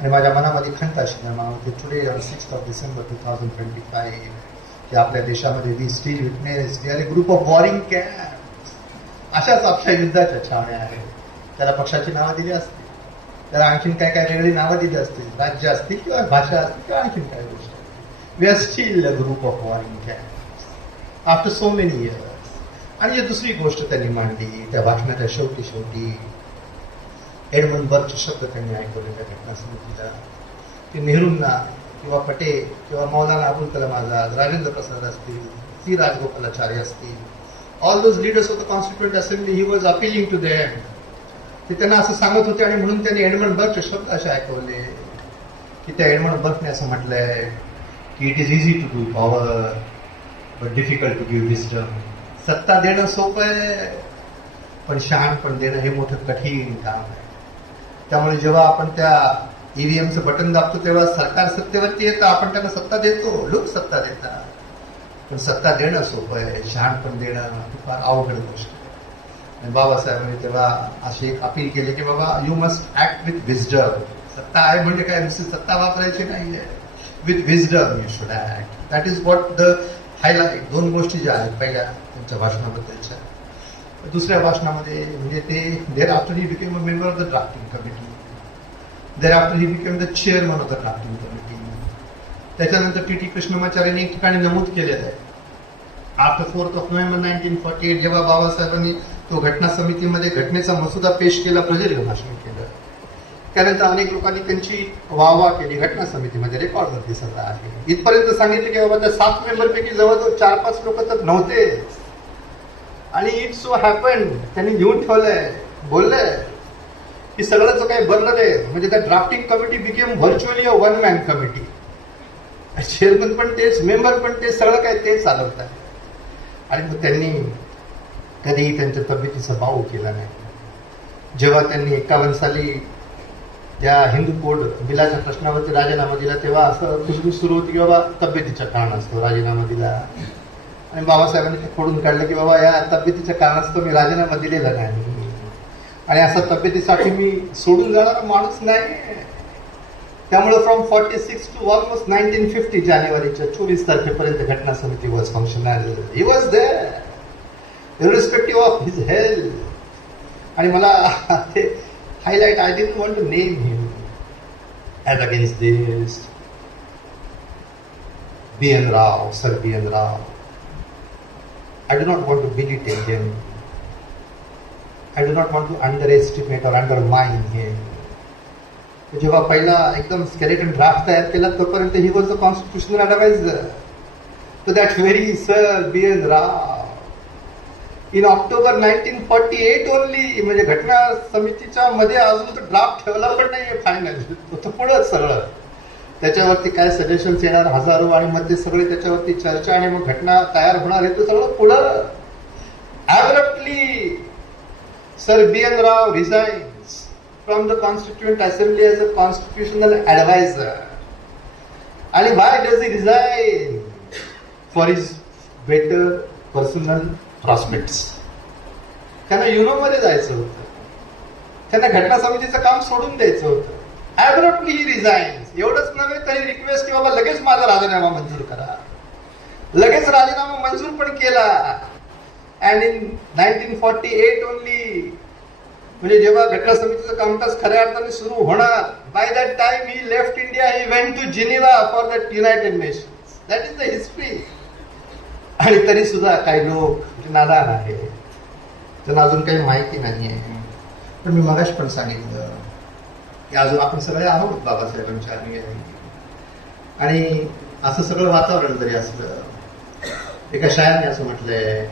आणि माझ्या मनामध्ये खंत अशी निर्माण होते टुडे ऑन 6 डिसेंबर 2025 की आपल्या देशामध्ये we still witness we are a group of warring camps. अशाच आपल्या युद्धाच्या छावण्या आहेत. त्याला पक्षाची नावं दिली असतील, त्याला आणखीन काय काय वेगळी नावं दिली असतील, राज्य असतील किंवा भाषा असतील किंवा आणखीन काय गोष्ट. We are still a group of warring camps after so many years. आणि दुसरी गोष्ट त्यांनी मांडली त्या भाषणाच्या शेवटी एडमंड बर्गचे शब्द त्यांनी ऐकवले त्या घटना समितीला की नेहरूंना किंवा पटेल किंवा मौलाना अबुल कलाम आझाद, राजेंद्र प्रसाद असतील, सी राजगोपालाचार्य असतील, all those leaders of the constituent assembly he was appealing to them. ते त्यांना असं सांगत होते. आणि म्हणून त्यांनी एडमंड बर्गचे शब्द असे ऐकवले की त्या एडमंड बर्गने असं म्हटलंय की it is easy to do power but difficult to give wisdom. सत्ता देणं सोपं आहे पण शहाणपण देणं हे मोठं कठीण काम आहे. त्यामुळे जेव्हा आपण त्या ईव्हीएमचं बटन दाबतो तेव्हा सरकार सत्तेवरती येतं, आपण त्यांना सत्ता देतो, लोक सत्ता देतात. पण सत्ता देणं सोपं आहे, शहाणपण देणं ही फार अवघड गोष्ट आहे. आणि बाबासाहेबांनी तेव्हा अशी एक अपील केली की बाबा you must act with wisdom. सत्ता आहे म्हणजे काय नुसती सत्ता वापरायची नाहीये, with wisdom you should act. That is what the highlight. 2 गोष्टी ज्या आहेत पहिल्या त्यांच्या भाषणाबद्दलच्या. दुसऱ्या भाषणामध्ये म्हणजे ते there after he became a member of the drafting committee, there after he became the chairman of the drafting committee. त्याच्यानंतर टी कृष्णमाचार्यांनी एक ठिकाणी नमूद केलेलं आहे आफ्टर 4 नोव्हेंबर 1948 जेव्हा बाबासाहेबांनी तो घटना समितीमध्ये घटनेचा मसुदा पेश केला, प्रजल्य भाषण केलं. त्यानंतर अनेक लोकांनी त्यांची वाहवा केली. घटना समितीमध्ये रेकॉर्डवर दिसत आहे. इथपर्यंत सांगितलं की बाबा त्या 7 मेंबरपैकी जवळजवळ 4-5 लोक तर नव्हतेच. आणि इट सो हॅपन त्यांनी लिहून ठेवलंय, बोललंय की सगळं जो काही बनलं ते म्हणजे त्या ड्राफ्टिंग कमिटी बिकेम व्हर्च्युअली अ 1 मॅन कमिटी. चेअरमन पण तेच, मेंबर पण तेच, सगळं काय तेच चालवत आहे. आणि मग त्यांनी कधीही त्यांच्या तब्येतीचा बाऊ केला नाही. जेव्हा त्यांनी 51 साली त्या हिंदू कोड बिलाच्या प्रश्नावरती राजीनामा दिला तेव्हा असं खुशबू सुरू होती की बाबा तब्येतीच्या कारणास्तव राजीनामा दिला. आणि बाबासाहेबांनी ते खोडून काढलं की बाबा या तब्येतीच्या कारणास्तव मी राजीनामा दिलेला नाही आणि असा तब्येतीसाठी मी सोडून जाणारा माणूस नाही. त्यामुळे फ्रॉम 46 टू ऑलमोस्ट 1950 जानेवारीच्या 24 तारखेपर्यंत घटना समिती was functional. He was there irrespective of his health. आणि मला ते highlight, I didn't want to name him as against this. B.N. Rao, Sir B.N. Rao. I do not want to belittle him. I do not want to underestimate or undermine him. जेव्हा पहिला एकदम skeleton draft तयार केला तोपर्यंत he was the constitutional adviser to that very sir B.N. Rao. In October 1948 only, म्हणजे घटना समितीच्या मध्ये अजून तो ड्राफ्ट ठेवला पण नाहीये फायनल, तो पुढंच सगळं. त्याच्यावरती काय सजेशन्स येणार हजारो, आणि मग ते सगळे त्याच्यावरती चर्चा, आणि मग घटना तयार होणार आहे, ते सगळं पुढं. Abruptly sir B.N. Rao resigns from the constituent assembly as a constitutional adviser. आणि why does he resign? For his better personal prospects. त्यांना युनोमध्ये जायचं होतं, त्यांना घटना समितीचं काम सोडून द्यायचं होतं. ॲब्रप्टली ही रिझाइन्स. एवढंच नव्हे तर रिक्वेस्ट की बाबा लगेच माझा राजीनामा मंजूर करा. लगेच राजीनामा मंजूर पण केला. अँड इन 1948 ओनली, म्हणजे जेव्हा घटना समितीचं कामकाज खऱ्या अर्थाने सुरू होणार, by that time he left India, he went to Geneva for that United Nations. That is the history. आणि तरी सुद्धा काही लोक नादान आहे, त्यांना अजून काही माहिती नाहीये. पण मी मगाशी पण सांगितलं की अजून आपण सगळे आहोत बाबासाहेबांच्या अनुयायी. आणि असं सगळं वातावरण जरी असलं, एका शायराने असं म्हटलंय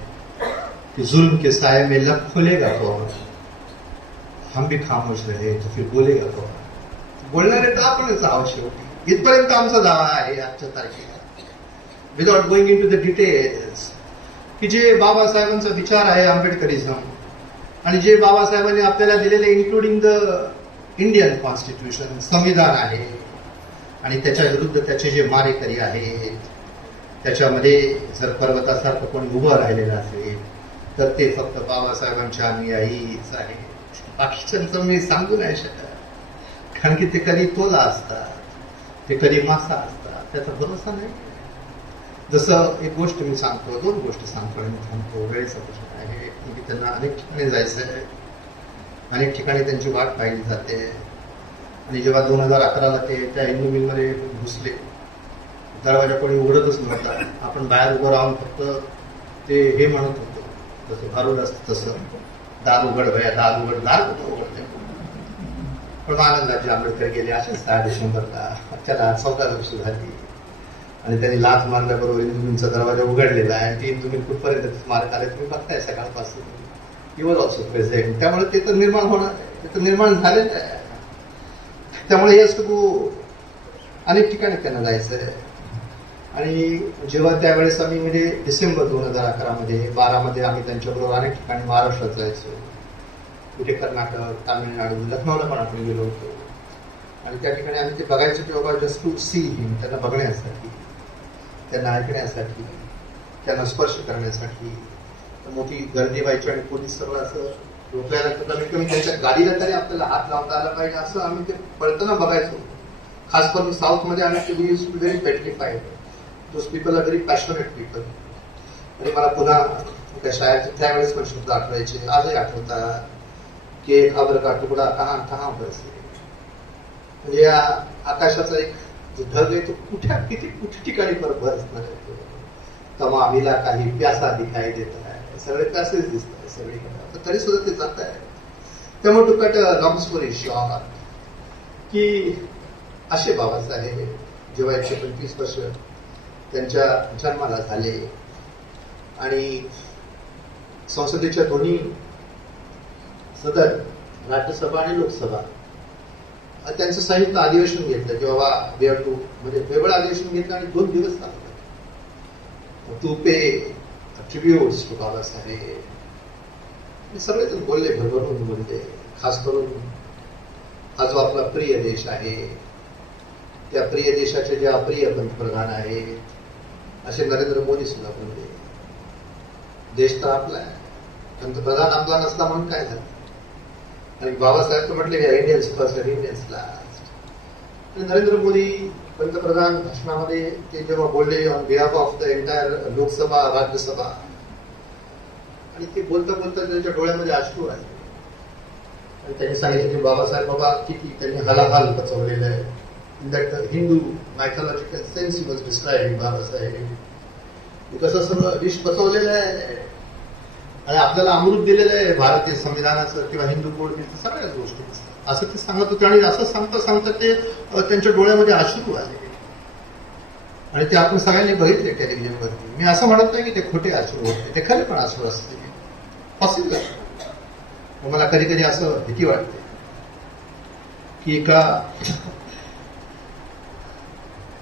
की जुल्म के साये में लब खुलेगा कौन, हम भी खामोश रहे तो फिर बोलेगा कौन. बोलणारे तर आपणच आहोत शेवटी. इथपर्यंत आमचा दावा आहे आजच्या तारखेला, without going into the details, की जे बाबासाहेबांचा विचार आहे आंबेडकरिझम, आणि जे बाबासाहेबांनी आपल्याला दिलेले इन्क्लुडिंग द इंडियन कॉन्स्टिट्यूशन संविधान आहे, आणि त्याच्या विरुद्ध त्याचे जे मारेकरी आहेत, त्याच्यामध्ये जर पर्वतासारखं कोणी उभं राहिलेलं असेल तर ते फक्त बाबासाहेबांच्या अनुयायीच आहे. बाकीच्यांचं मी सांगू नाही शकत, कारण की ते कधी तोला असतात, ते कधी मासा असतात, त्याचा भरोसा नाही. जसं एक गोष्ट मी सांगतो, दोन गोष्टी सांगतो आणि मी थांबतो. वेळेचा प्रश्न आहे की त्यांना अनेक ठिकाणी जायचं आहे, अनेक ठिकाणी त्यांची वाट पाहिली जाते. आणि जेव्हा 2011ला ते त्या हिंदू मिलमध्ये घुसले, दरवाजा कोणी उघडतच नव्हता. आपण बाहेर उभं राहून फक्त ते हे म्हणत होतो, जसं भारूड असतं तसं, दार उघड भया, दार उघड, दार कुठं उघडते. पण आनंदाचे आंबेडकर गेले असेच 6 डिसेंबरला. त्याला 14 वर्ष झाली, आणि त्यांनी लाच मारल्याबरोबर इंदुमिलचा दरवाजा उघडलेला आहे. आणि ती इंदुमिल कुठपर्यंत मार्ग आले तुम्ही बघताय सकाळपासून. You was also present. त्यामुळे ते तर निर्माण होणार आहे, ते तर निर्माण झालेलं आहे. त्यामुळे हे असं अनेक ठिकाणी त्यांना जायचं आहे. आणि जेव्हा त्यावेळेस आम्ही म्हणजे डिसेंबर 2011मध्ये 12मध्ये आम्ही त्यांच्याबरोबर अनेक ठिकाणी महाराष्ट्रात जायचो, कुठे कर्नाटक, तामिळनाडू, लखनौला पण आपण गेलो होतो. आणि त्या ठिकाणी आम्ही ते बघायचो की बाबा जस्ट टू सी हिम, त्यांना बघण्यासाठी, त्यांना ऐकण्यासाठी, त्यांना स्पर्श करण्यासाठी मोठी गर्दी व्हायची. आणि पोलीस सगळं असं रोखल्याला कमीत कमी त्यांच्या गाडीला तरी आपल्याला हात लावता आला पाहिजे असं आम्ही ते पळताना बघायचो. खास करून साऊथमध्ये आम्ही we used to be very petrified. Those people are very passionate people. आणि मला पुन्हा त्या शाळेचे त्यावेळेस पण शब्द आठवायचे, आजही आठवतात की एक खबर का तुकडा कहा कहा बरसे. म्हणजे या आकाशाचा एक जो ढग आहे तो किती ठिकाणी पर बरसणार आहे. तमा मिला काही प्यासा दिखाई देत आहे, सगळे प्यासेच दिसत आहे सगळीकडे, तरी सुद्धा ते जात आहे. त्यामुळे to cut long story short, की असे बाबासाहेब जेव्हा 125 वर्ष त्यांच्या जन्माला झाले, आणि संसदेच्या दोन्ही सदन, राज्यसभा आणि लोकसभा, त्यांचं संयुक्त अधिवेशन घेतलं की बाबा वी हॅव टू, म्हणजे वेगळं अधिवेशन घेतलं आणि 2 दिवस चाललं to pay tributes to Babasaheb. सगळेजण बोलले, भरभरून बोलले. खास करून हा जो आपला प्रिय देश आहे, त्या प्रिय देशाचे जे अप्रिय पंतप्रधान आहेत असे नरेंद्र मोदी सुद्धा बोलले. देश तर आपला आहे, पंतप्रधान आपला नसला म्हणून काय झालं. आणि बाबासाहेब तर म्हटले इंडियन्स फर्स्ट आणि इंडियन्स लास्ट. आणि नरेंद्र मोदी पंतप्रधान भाषणामध्ये ते जेव्हा बोलले on behalf of the entire Lok Sabha, Rajya Sabha, आणि ते बोलता बोलता त्यांच्या डोळ्यामध्ये अश्रू आले. आणि त्यांनी सांगितलं की बाबासाहेब बाबा किती त्यांनी हलाहल पचवलेलं आहे. In that Hindu mythological sense he was describing Babasaheb. कसं सगळं विष पचवलेलं आहे. आणि आपल्याला अमृत दिलेलं आहे भारतीय संविधानाचं किंवा हिंदू कोड सगळ्याच गोष्टींचं असं ते सांगत होते. आणि असं सांगता ते त्यांच्या डोळ्यामध्ये अश्रू आले आणि ते आपण सगळ्यांनी बघितले टेलिव्हिजनवरती. मी असं म्हणत नाही की ते खोटे अश्रू होते, ते खरे पण अश्रू असते पॉसिबल. मला कधी कधी असं भीती वाटते की एका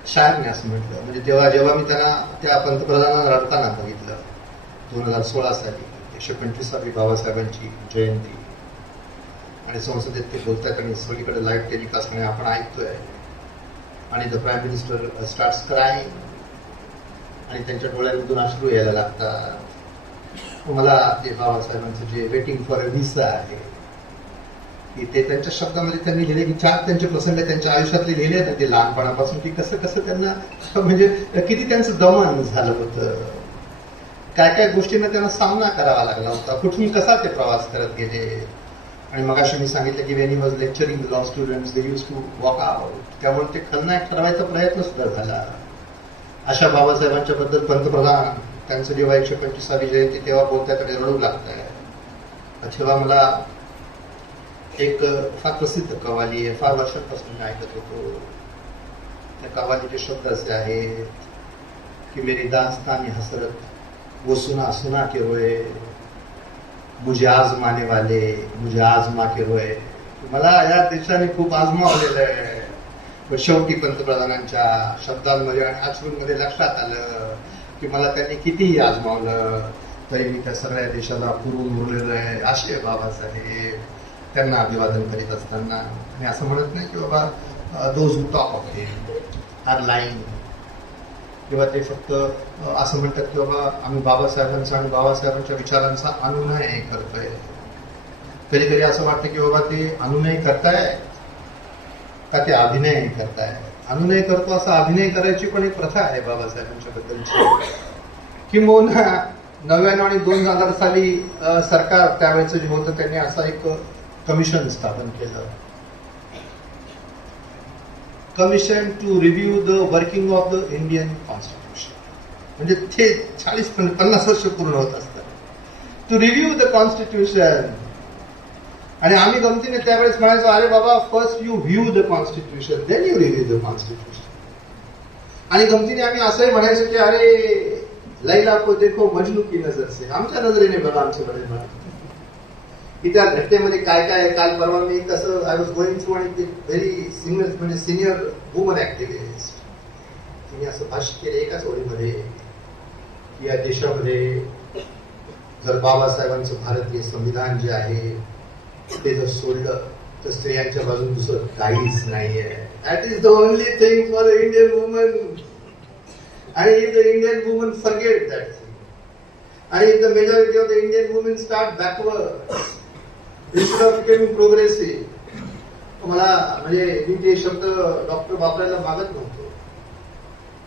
शायरने असं म्हटलं, म्हणजे जेव्हा मी त्यांना त्या पंतप्रधानांना रडताना बघितलं 2016 साली 125वी बाबासाहेबांची जयंती आणि संसदेत ते बोलतात आणि सगळीकडे लाईव्ह टेलिकास्टने आपण ऐकतोय आणि the prime minister starts crying आणि त्यांच्या डोळ्यामधून अश्रू यायला लागतात. मला ते बाबासाहेबांचं जे वेटिंग फॉर अ व्हिसा आहे की ते त्यांच्या शब्दामध्ये त्यांनी लिहिले की 4 त्यांचे प्रसंग त्यांच्या आयुष्यातले लिहिले आहेत ते लहानपणापासून की कसं त्यांना म्हणजे किती त्यांचं दमन झालं होतं, काय गोष्टींना त्यांना सामना करावा लागला होता, कुठून कसा ते प्रवास करत गेले. आणि मगाशी मी सांगितलं की when he was lecturing law students they use to walk out, त्यामुळे ते खलनायक ठरवायचा प्रयत्न सुद्धा झाला. अशा बाबासाहेबांच्या बद्दल पंतप्रधान त्यांचं जेव्हा 125वी जयंती तेव्हा बोलतात आणि रडू लागतंय. तेव्हा मला एक फार प्रसिद्ध कव्वाली आहे, फार वर्षांपासून मी ऐकत होतो. त्या कव्वालीचे शब्द असे आहेत की मेरी दास्तानी हसरत वो सुना के रोए, मुझे आजमाने वाले मुझे आजमा के रोए. मला या देशाने खूप आजमावलेलं आहे. पण शेवटी पंतप्रधानांच्या शब्दांमध्ये आणि अश्रूंमध्ये लक्षात आलं की मला त्यांनी कितीही आजमावलं तरी मी त्या सगळ्या देशाला पुरून उरलेलं आहे. असे बाबासाहेब त्यांना अभिवादन करीत असताना मी असं म्हणत नाही की बाबा those who talk of him are lying किंवा ते फक्त असं म्हणतात की बाबा आम्ही बाबासाहेबांचा आणि बाबासाहेबांच्या विचारांचा अनुनय करतोय. कधी कधी असं वाटतं की बाबा ते अनुनय करताय का ते अभिनय करताय. अनुनय करतो असा अभिनय करायची पण एक प्रथा आहे बाबासाहेबांच्या बद्दलची. किंबहुना 99 आणि 2000 साली सरकार त्यावेळेचं जे होतं त्यांनी असं एक कमिशन स्थापन केलं, commission to review the working of the Indian constitution. म्हणजे ते 40-50 वर्ष पूर्ण होत असतात टू रिव्ह्यू द कॉन्स्टिट्यूशन. आणि आम्ही गमतीने त्यावेळेस म्हणायचो अरे बाबा first you view the constitution then you review the constitution. आणि गमतीने आम्ही असंही म्हणायचो की अरे लैला को देखो मजनू की नजर से, आमच्या नजरेने बघा आमचे वडील म्हणत की त्या घटनेमध्ये काय काल परवा मी कसं आय वॉज गोइंग थ्रू आणि व्हेरी सिनियर वुमन ऍक्टिव्हिस्ट तिने असं भाष्य केलं एकाच ओळीमध्ये की या देशामध्ये जर बाबासाहेबांचं भारतीय संविधान जे आहे ते जर सोडलं तर स्त्रियांच्या बाजून दुसरं काहीच नाहीये. That is the only thing for Indian woman. आणि if the Indian woman forget that thing आणि if the majority of the Indian women start backward instead of becoming progressive. मला म्हणजे मी ते शब्द डॉक्टर वापरायला मागत नव्हतो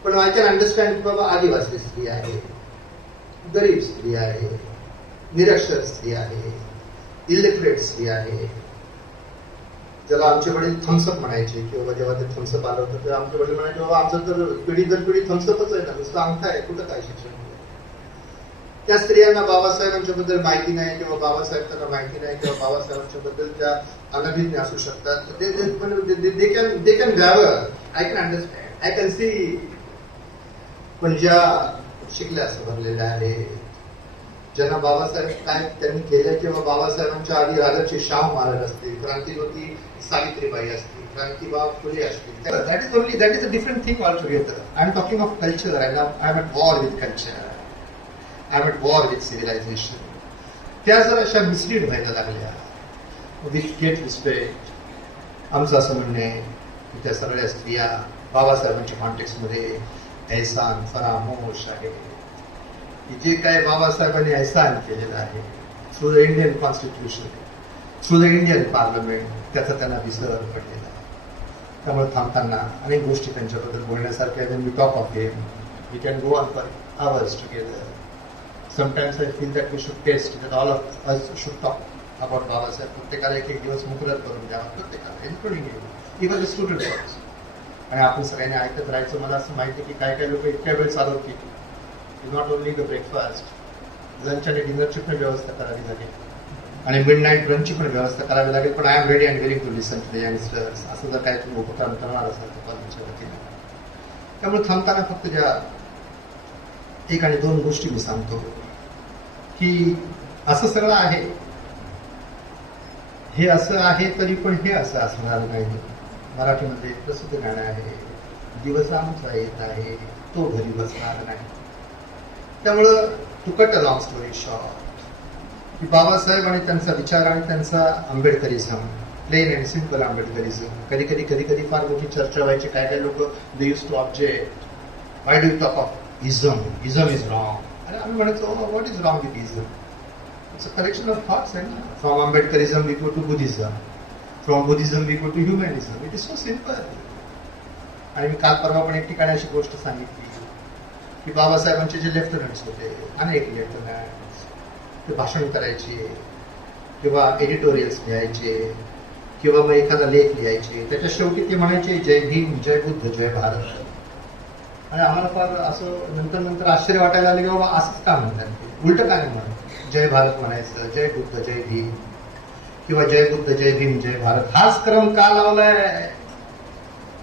पण आय कॅन अंडरस्टँड की बाबा आदिवासी स्त्री आहे, गरीब स्त्री आहे, निरक्षर स्त्री आहे, इलिटरेट स्त्री आहे, ज्याला आमचे वडील थम्सअप म्हणायचे किंवा जेव्हा ते थम्सअप आलं होतं तेव्हा आमचे वडील म्हणायचे बाबा आमचं तर पिढी दर पिढी थम्सअपच आहे ना, नुसतं अंगठा आहे, कुठं काय शिक्षण. त्या स्त्रियांना बाबासाहेबांच्या बद्दल माहिती नाही किंवा बाबासाहेब त्यांना माहिती नाही किंवा बाबासाहेबांच्या बद्दल त्या अनभिज्ञ असू शकतात. They can gather, I can understand, I can see. पण ज्या शिकल्या भरलेल्या आहेत, ज्यांना बाबासाहेब काय त्यांनी केलं किंवा बाबासाहेबांच्या आधी राजाचे शाहू महाराज असतील, क्रांतीवती सावित्रीबाई असतील, क्रांतीबा फुले असतील, that is a different thing all together. I am talking of culture, I am at war with culture, I am at war with civilisation. त्या जर अशा मिसलीड व्हायला लागल्या विथ गेट रिस्पेक्ट. आमचं असं म्हणणं आहे की त्या सगळ्या स्त्रिया बाबासाहेबांच्या कॉन्टेक्स्टमध्ये एहसान फरामोश आहे की जे काय बाबासाहेबांनी एहसान केलेलं आहे through the Indian constitution, through the Indian parliament, त्याचा त्यांना विसर पडलेला आहे. त्यामुळे थांबताना अनेक गोष्टी त्यांच्याबद्दल बोलण्यासारख्या. When we talk of him we can go on for hours together. Sometimes I feel that we should test, that all of us should talk about Babasaheb. प्रत्येकाला एक दिवस मुखरत करून द्यावा, प्रत्येकाला including you, even the students. आणि आपण सगळ्यांनी ऐकत राहायचं. मला असं माहिती की काय लोक इतक्या वेळ चालवतील, not only the breakfast lunch आणि डिनरची पण व्यवस्था करावी लागेल आणि मिड नाईट ब्रंचची पण व्यवस्था करावी लागेल. पण I am ready and willing to listen to the youngsters. असं जर काय तुम्ही उपक्रम करणार असाल तर कॉलेजच्या वतीने, त्यामुळे थांबताना फक्त ज्या 1 आणि 2 गोष्टी मी सांगतो की असं सगळं आहे, हे असं आहे तरी पण हे असं असणार नाही. मराठीमध्ये प्रसिद्ध गाणं आहे, दिवस आमचा येत आहे तो घरी बसणार नाही. त्यामुळं to cut a long story short, की बाबासाहेब आणि त्यांचा विचार आणि त्यांचा Ambedkarism, plain and simple Ambedkarism, कधी कधी फार मोठी चर्चा व्हायची. काय लोक they use to object, why do you talk of ism is wrong. आणि आम्ही म्हणायचो what is wrong with ism? It's a collection of thoughts आहे ना. From Ambedkarism we go to Buddhism, from Buddhism we go to humanism. It is so simple. आणि मी काल परवा पण एक ठिकाणी अशी गोष्ट सांगितली की बाबासाहेबांचे जे लेफ्टनंट्स होते, अनेक लेफ्टनंट्स, ते भाषण करायचे किंवा एडिटोरियल्स लिहायचे किंवा मग एखादा लेख लिहायचे, त्याच्या शेवटी ते म्हणायचे जय भीम, जय बुद्ध, जय भारत. आणि आम्हाला फार असं नंतर आश्चर्य वाटायला लागले की बाबा असंच का म्हणतात, ते उलट काय म्हणतात, जय भारत म्हणायचं, जय बुद्ध जय भीम किंवा जय बुद्ध जय भीम जय भारत, हाच क्रम का लावलाय.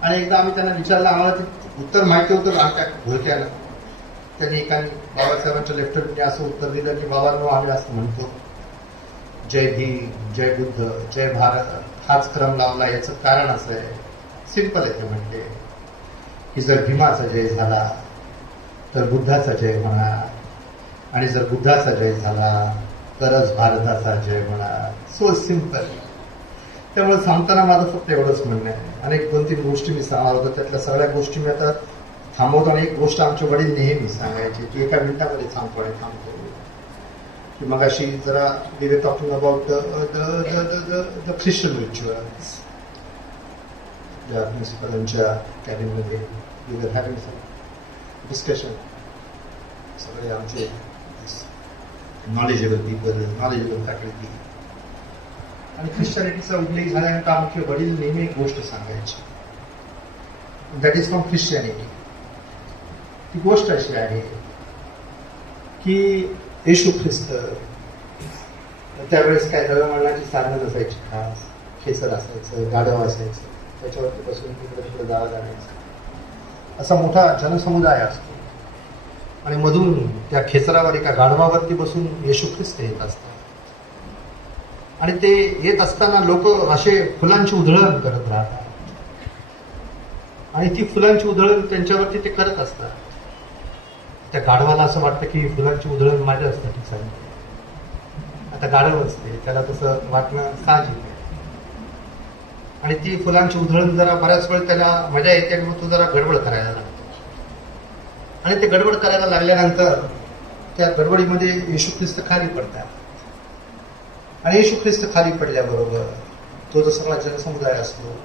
आणि एकदा आम्ही त्यांना विचारलं, आम्हाला ते उत्तर माहिती होतं आमच्या घोळक्याला. त्यांनी एकाने बाबासाहेबांच्या लेफ्टनंटने असं उत्तर दिलं की बाबांनो आम्ही असं म्हणतो जय भीम, जय बुद्ध, जय भारत हाच क्रम लावला. याचं कारण असं आहे, सिंपल आहे. ते म्हणते की जर भीमाचा जय झाला तर बुद्धाचा जय होणार, आणि जर बुद्धाचा जय झाला तरच भारताचा जय होणार. So simple. त्यामुळे सांगताना माझं फक्त एवढंच म्हणणं आहे. अनेक 2-3 गोष्टी मी सांगणार होतो, त्यातल्या सगळ्या गोष्टी मी आता थांबवताना एक गोष्ट आमचे वडील नेहमी सांगायची, ती एका मिनिटामध्ये सांगतो आणि थांबतो. की मग अशी जरा we were talking about the Christian rituals. ज्या प्रिन्सिपलांच्या कॅबिनमध्ये we were having some discussion. सगळे आमचे नॉलेजेबल पीपल, नॉलेजेबल फॅकल्टी. आणि ख्रिश्चॅनिटीचा उल्लेख झाल्यानंतर आमचे वडील नेहमी एक गोष्ट सांगायची, दॅट इज फ्रॉम ख्रिश्चॅनिटी. ती गोष्ट अशी आहे की येशू ख्रिस्त, त्यावेळेस काय दळणवळणाची साधनं नसायची, खास खेचर असायचं, गाढव असायचं, त्याच्यावरती बसून तिकडे जावं लागायचं. असा मोठा जनसमुदाय असतो आणि मधून त्या खेचरावर एका गाढवावरती बसून येशू ख्रिस्त येत असतात. आणि ते येत असताना लोक असे फुलांची उधळण करत राहतात आणि ती फुलांची उधळण त्यांच्यावरती ते करत असतात. त्या गाढवाला असं वाटतं की फुलांची उधळण माझ्यासाठी चालली. आता गाढव असते, त्याला तसं वाटणं साहजिक आहे. आणि ती फुलांची उधळण जरा बऱ्याच वेळ त्याला मजा येते आणि मग तो जरा गडबड करायला लागतो. आणि ते गडबड करायला लागल्यानंतर त्या गडबडीमध्ये येशू ख्रिस्त खाली पडतात. आणि येशू ख्रिस्त खाली पडल्याबरोबर तो जो सगळा जनसमुदाय असतो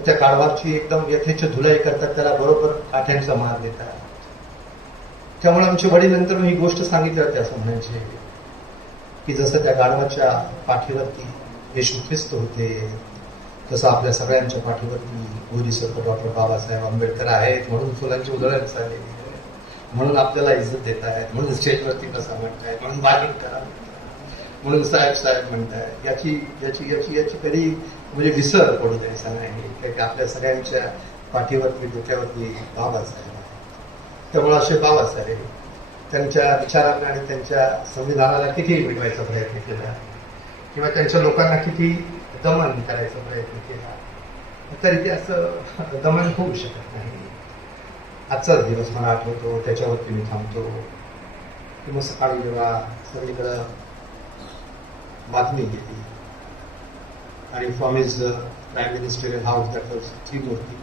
त्या गाढवाची एकदम यथेच्छ धुलाई करतात, त्याला बरोबर काठ्यांचा मार देतात. त्यामुळे आमचे वडील नंतर ही गोष्ट सांगितली होती, असं म्हणायचे की जसं त्या गाढवाच्या पाठीवरती येशू ख्रिस्त होते, तसं आपल्या सगळ्यांच्या पाठीवरती बोधिसत्व डॉक्टर बाबासाहेब आंबेडकर आहेत, म्हणून फुलांची उधळण झाली, म्हणून आपल्याला इज्जत देत आहेत, म्हणून स्टेजवरती कसं म्हणताय, म्हणून बार्गेन करा, म्हणून साहेब साहेब म्हणताय. याची याची याची याची कधी म्हणजे विसर पडू द्यायचा नाही की आपल्या सगळ्यांच्या पाठीवरती डोक्यावरती बाबासाहेब. त्यामुळे असे बाबासाहेब त्यांच्या विचारांना आणि त्यांच्या संविधानाला किती मिटवायचा प्रयत्न केला किंवा त्यांच्या लोकांना किती दमन करायचा प्रयत्न केला, तरी ते असं दमन होऊ शकत नाही. आजचाच दिवस मला आठवतो, त्याच्यावरती मी थांबतो की मग सकाळी जेव्हा सगळीकडं बातमी गेली आणि from his prime ministerial house, that was Trimurti,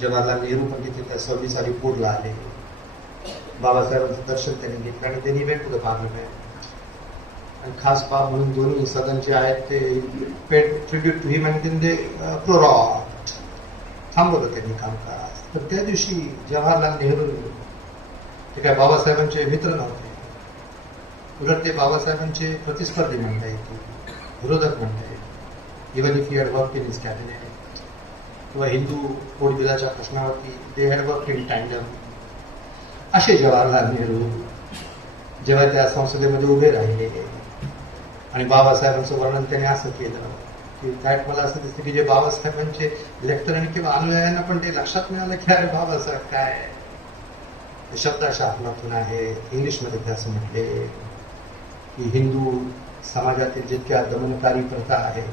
Jawaharlal Nehru पण तिथे त्या 26 अलीपूरला आले. बाबासाहेबांचं दर्शन त्यांनी घेतलं आणि त्यांनी वेट टू द पार्लमेंट. आणि खास बाब म्हणून दोन्ही सदन जे आहेत ते पेड ट्रिब्यूट टू हिम आणि त्यांनी प्रोरॉट थांबवलं त्यांनी कामकाज. तर त्या दिवशी जवाहरलाल नेहरू ते काय बाबासाहेबांचे मित्र नव्हते, उलट ते बाबासाहेबांचे प्रतिस्पर्धी म्हणता येतील, विरोधक म्हणता येईल. Even if you had work in his cabinet किंवा हिंदू पोटबिलाच्या प्रश्नावरती they had work in tandem. असे जवाहरलाल नेहरू जेव्हा त्या संसदेमध्ये उभे राहिले आणि बाबासाहेबांचं वर्णन त्यांनी असं केलं की त्यात मला असं दिसतं की जे बाबासाहेबांचे लेफ्टनंट किंवा अनुयायांना पण ते लक्षात मिळालं की अरे बाबासाहेब काय ते शब्दाशा आपलातून आहे. इंग्लिशमध्ये ते असं म्हटले की हिंदू समाजातील जितक्या दमनकारी प्रथा आहेत,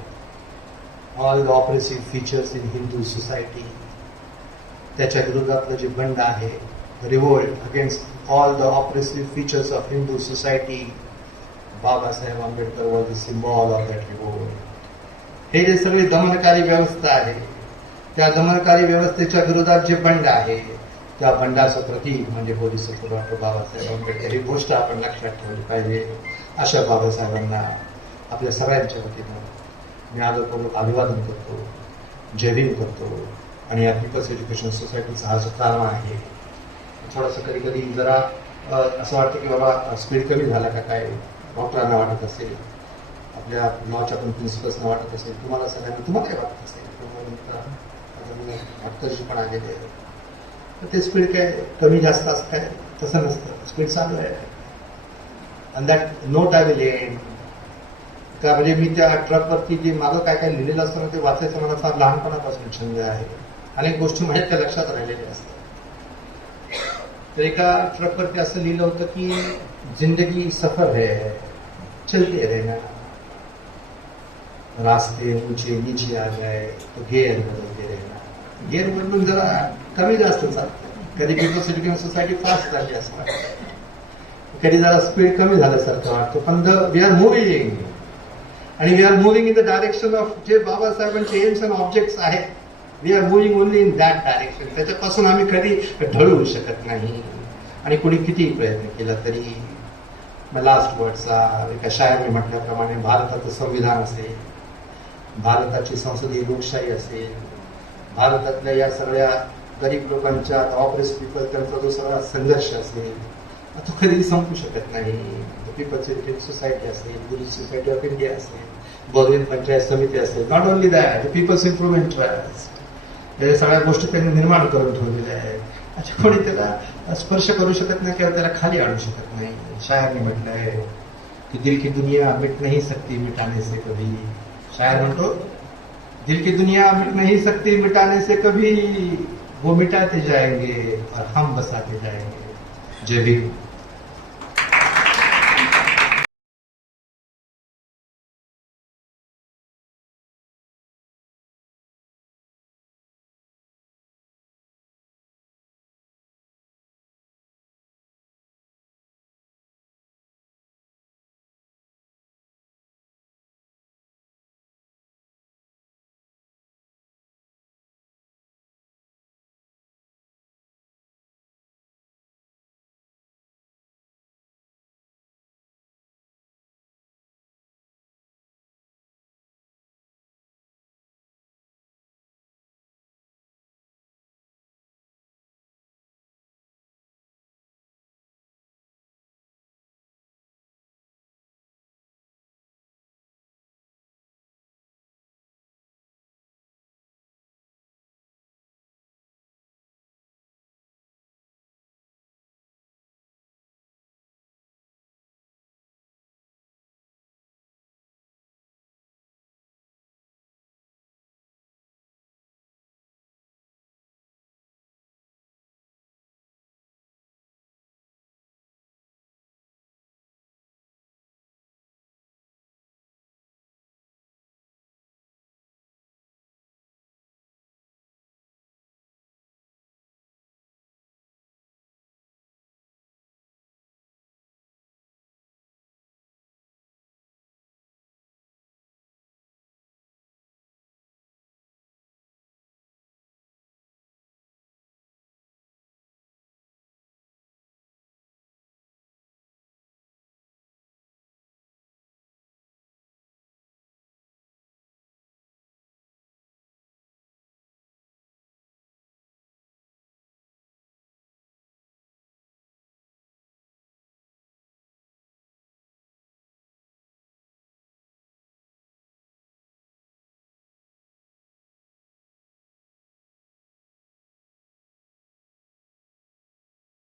all the oppressive features in Hindu society, त्याच्या विरोधातलं जे बंड आहे, revolt against all the oppressive features of Hindu society, Babasaheb Ambedkar was the symbol of that revolt. हे जे सगळी दमनकारी व्यवस्था आहे, त्या दमनकारी व्यवस्थेच्या विरोधात जे बंड आहे, त्या बंडाचं प्रतीक म्हणजे बोधिसत्व डॉक्टर बाबासाहेब आंबेडकर. ही गोष्ट आपण लक्षात ठेवली पाहिजे. अशा बाबासाहेबांना आपल्या सगळ्यांच्या वतीनं मी आदरपूर्वक अभिवादन करतो, जय भीम करतो. आणि या पीपल्स एज्युकेशन सोसायटीचा हा जो प्रारंभ आहे, थोडंसं कधी कधी जरा असं वाटतं की बाबा स्पीड कमी झाला का काय, डॉक्टरांना वाटत असेल, आपल्या लॉच्या पण प्रिन्सिपल्सना वाटत असेल, तुम्हाला सगळ्यांना तुम्हाला काय वाटत असेल, डॉक्टरशी पण आलेले आहे. तर ते स्पीड काय कमी जास्त असं काय तसं नसतं, स्पीड चालू आहे. And that note I will end का म्हणजे मी त्या ट्रकवरती जे मागं काय काय लिहिलेलं असतं ना ते वाचायचं मला फार लहानपणापासून छंद आहे. अनेक गोष्टी म्हणजे त्या लक्षात राहिलेल्या असतात. तर एका ट्रकवरती असं लिहिलं होतं की जिंदगी सफर है, चलते रहना, रास्ते ऊंचे नीचे आ जाए तो गेअर बदलते रहना. गेअर बदलून जरा कमी जास्त चालतं. कधी पीपल्स एज्युकेशन सोसायटी फास्ट झाली असं वाटतं, कधी जरा स्पीड कमी झाल्यासारखं वाटतं. पण वी आर मूव्हिंग आणि we are moving in the direction of जे बाबासाहेबांचे एम्स अँड ऑब्जेक्ट्स आहेत. We are moving only in that direction. त्याच्यापासून आम्ही कधी ढळू शकत नाही. आणि कोणी कितीही प्रयत्न केला तरी. लास्ट वर्डचा एका शायरने म्हटल्याप्रमाणे भारताचं संविधान असेल, भारताची संसदीय लोकशाही असेल, भारतातल्या या सगळ्या गरीब लोकांच्या ऑपरेस पीपल त्यांचा जो सगळा संघर्ष असेल तो कधीही संपू शकत नाही. पीपल्स एज्युकेशन सोसायटी असेल, बुद्धिस्ट सोसायटी ऑफ इंडिया असेल, बौद्धिक पंचायत समिती असेल, not only that people's improvement trust, या सगळ्या गोष्टी त्यांनी निर्माण करून ठेवलेल्या आहेत. अच्छा कोणी त्याला स्पर्श करू शकत नाही किंवा त्याला खाली आणू शकत नाही. शायरने म्हटलं आहे की दिल की दुनिया मिट नहीं सकती मिटाने से कभी. शायर म्हणतो दिल की दुनिया मिट नहीं सकती मिटाने से कभी, वो मिटाते जाएंगे और हम बसाते जाएंगे. जय भीम.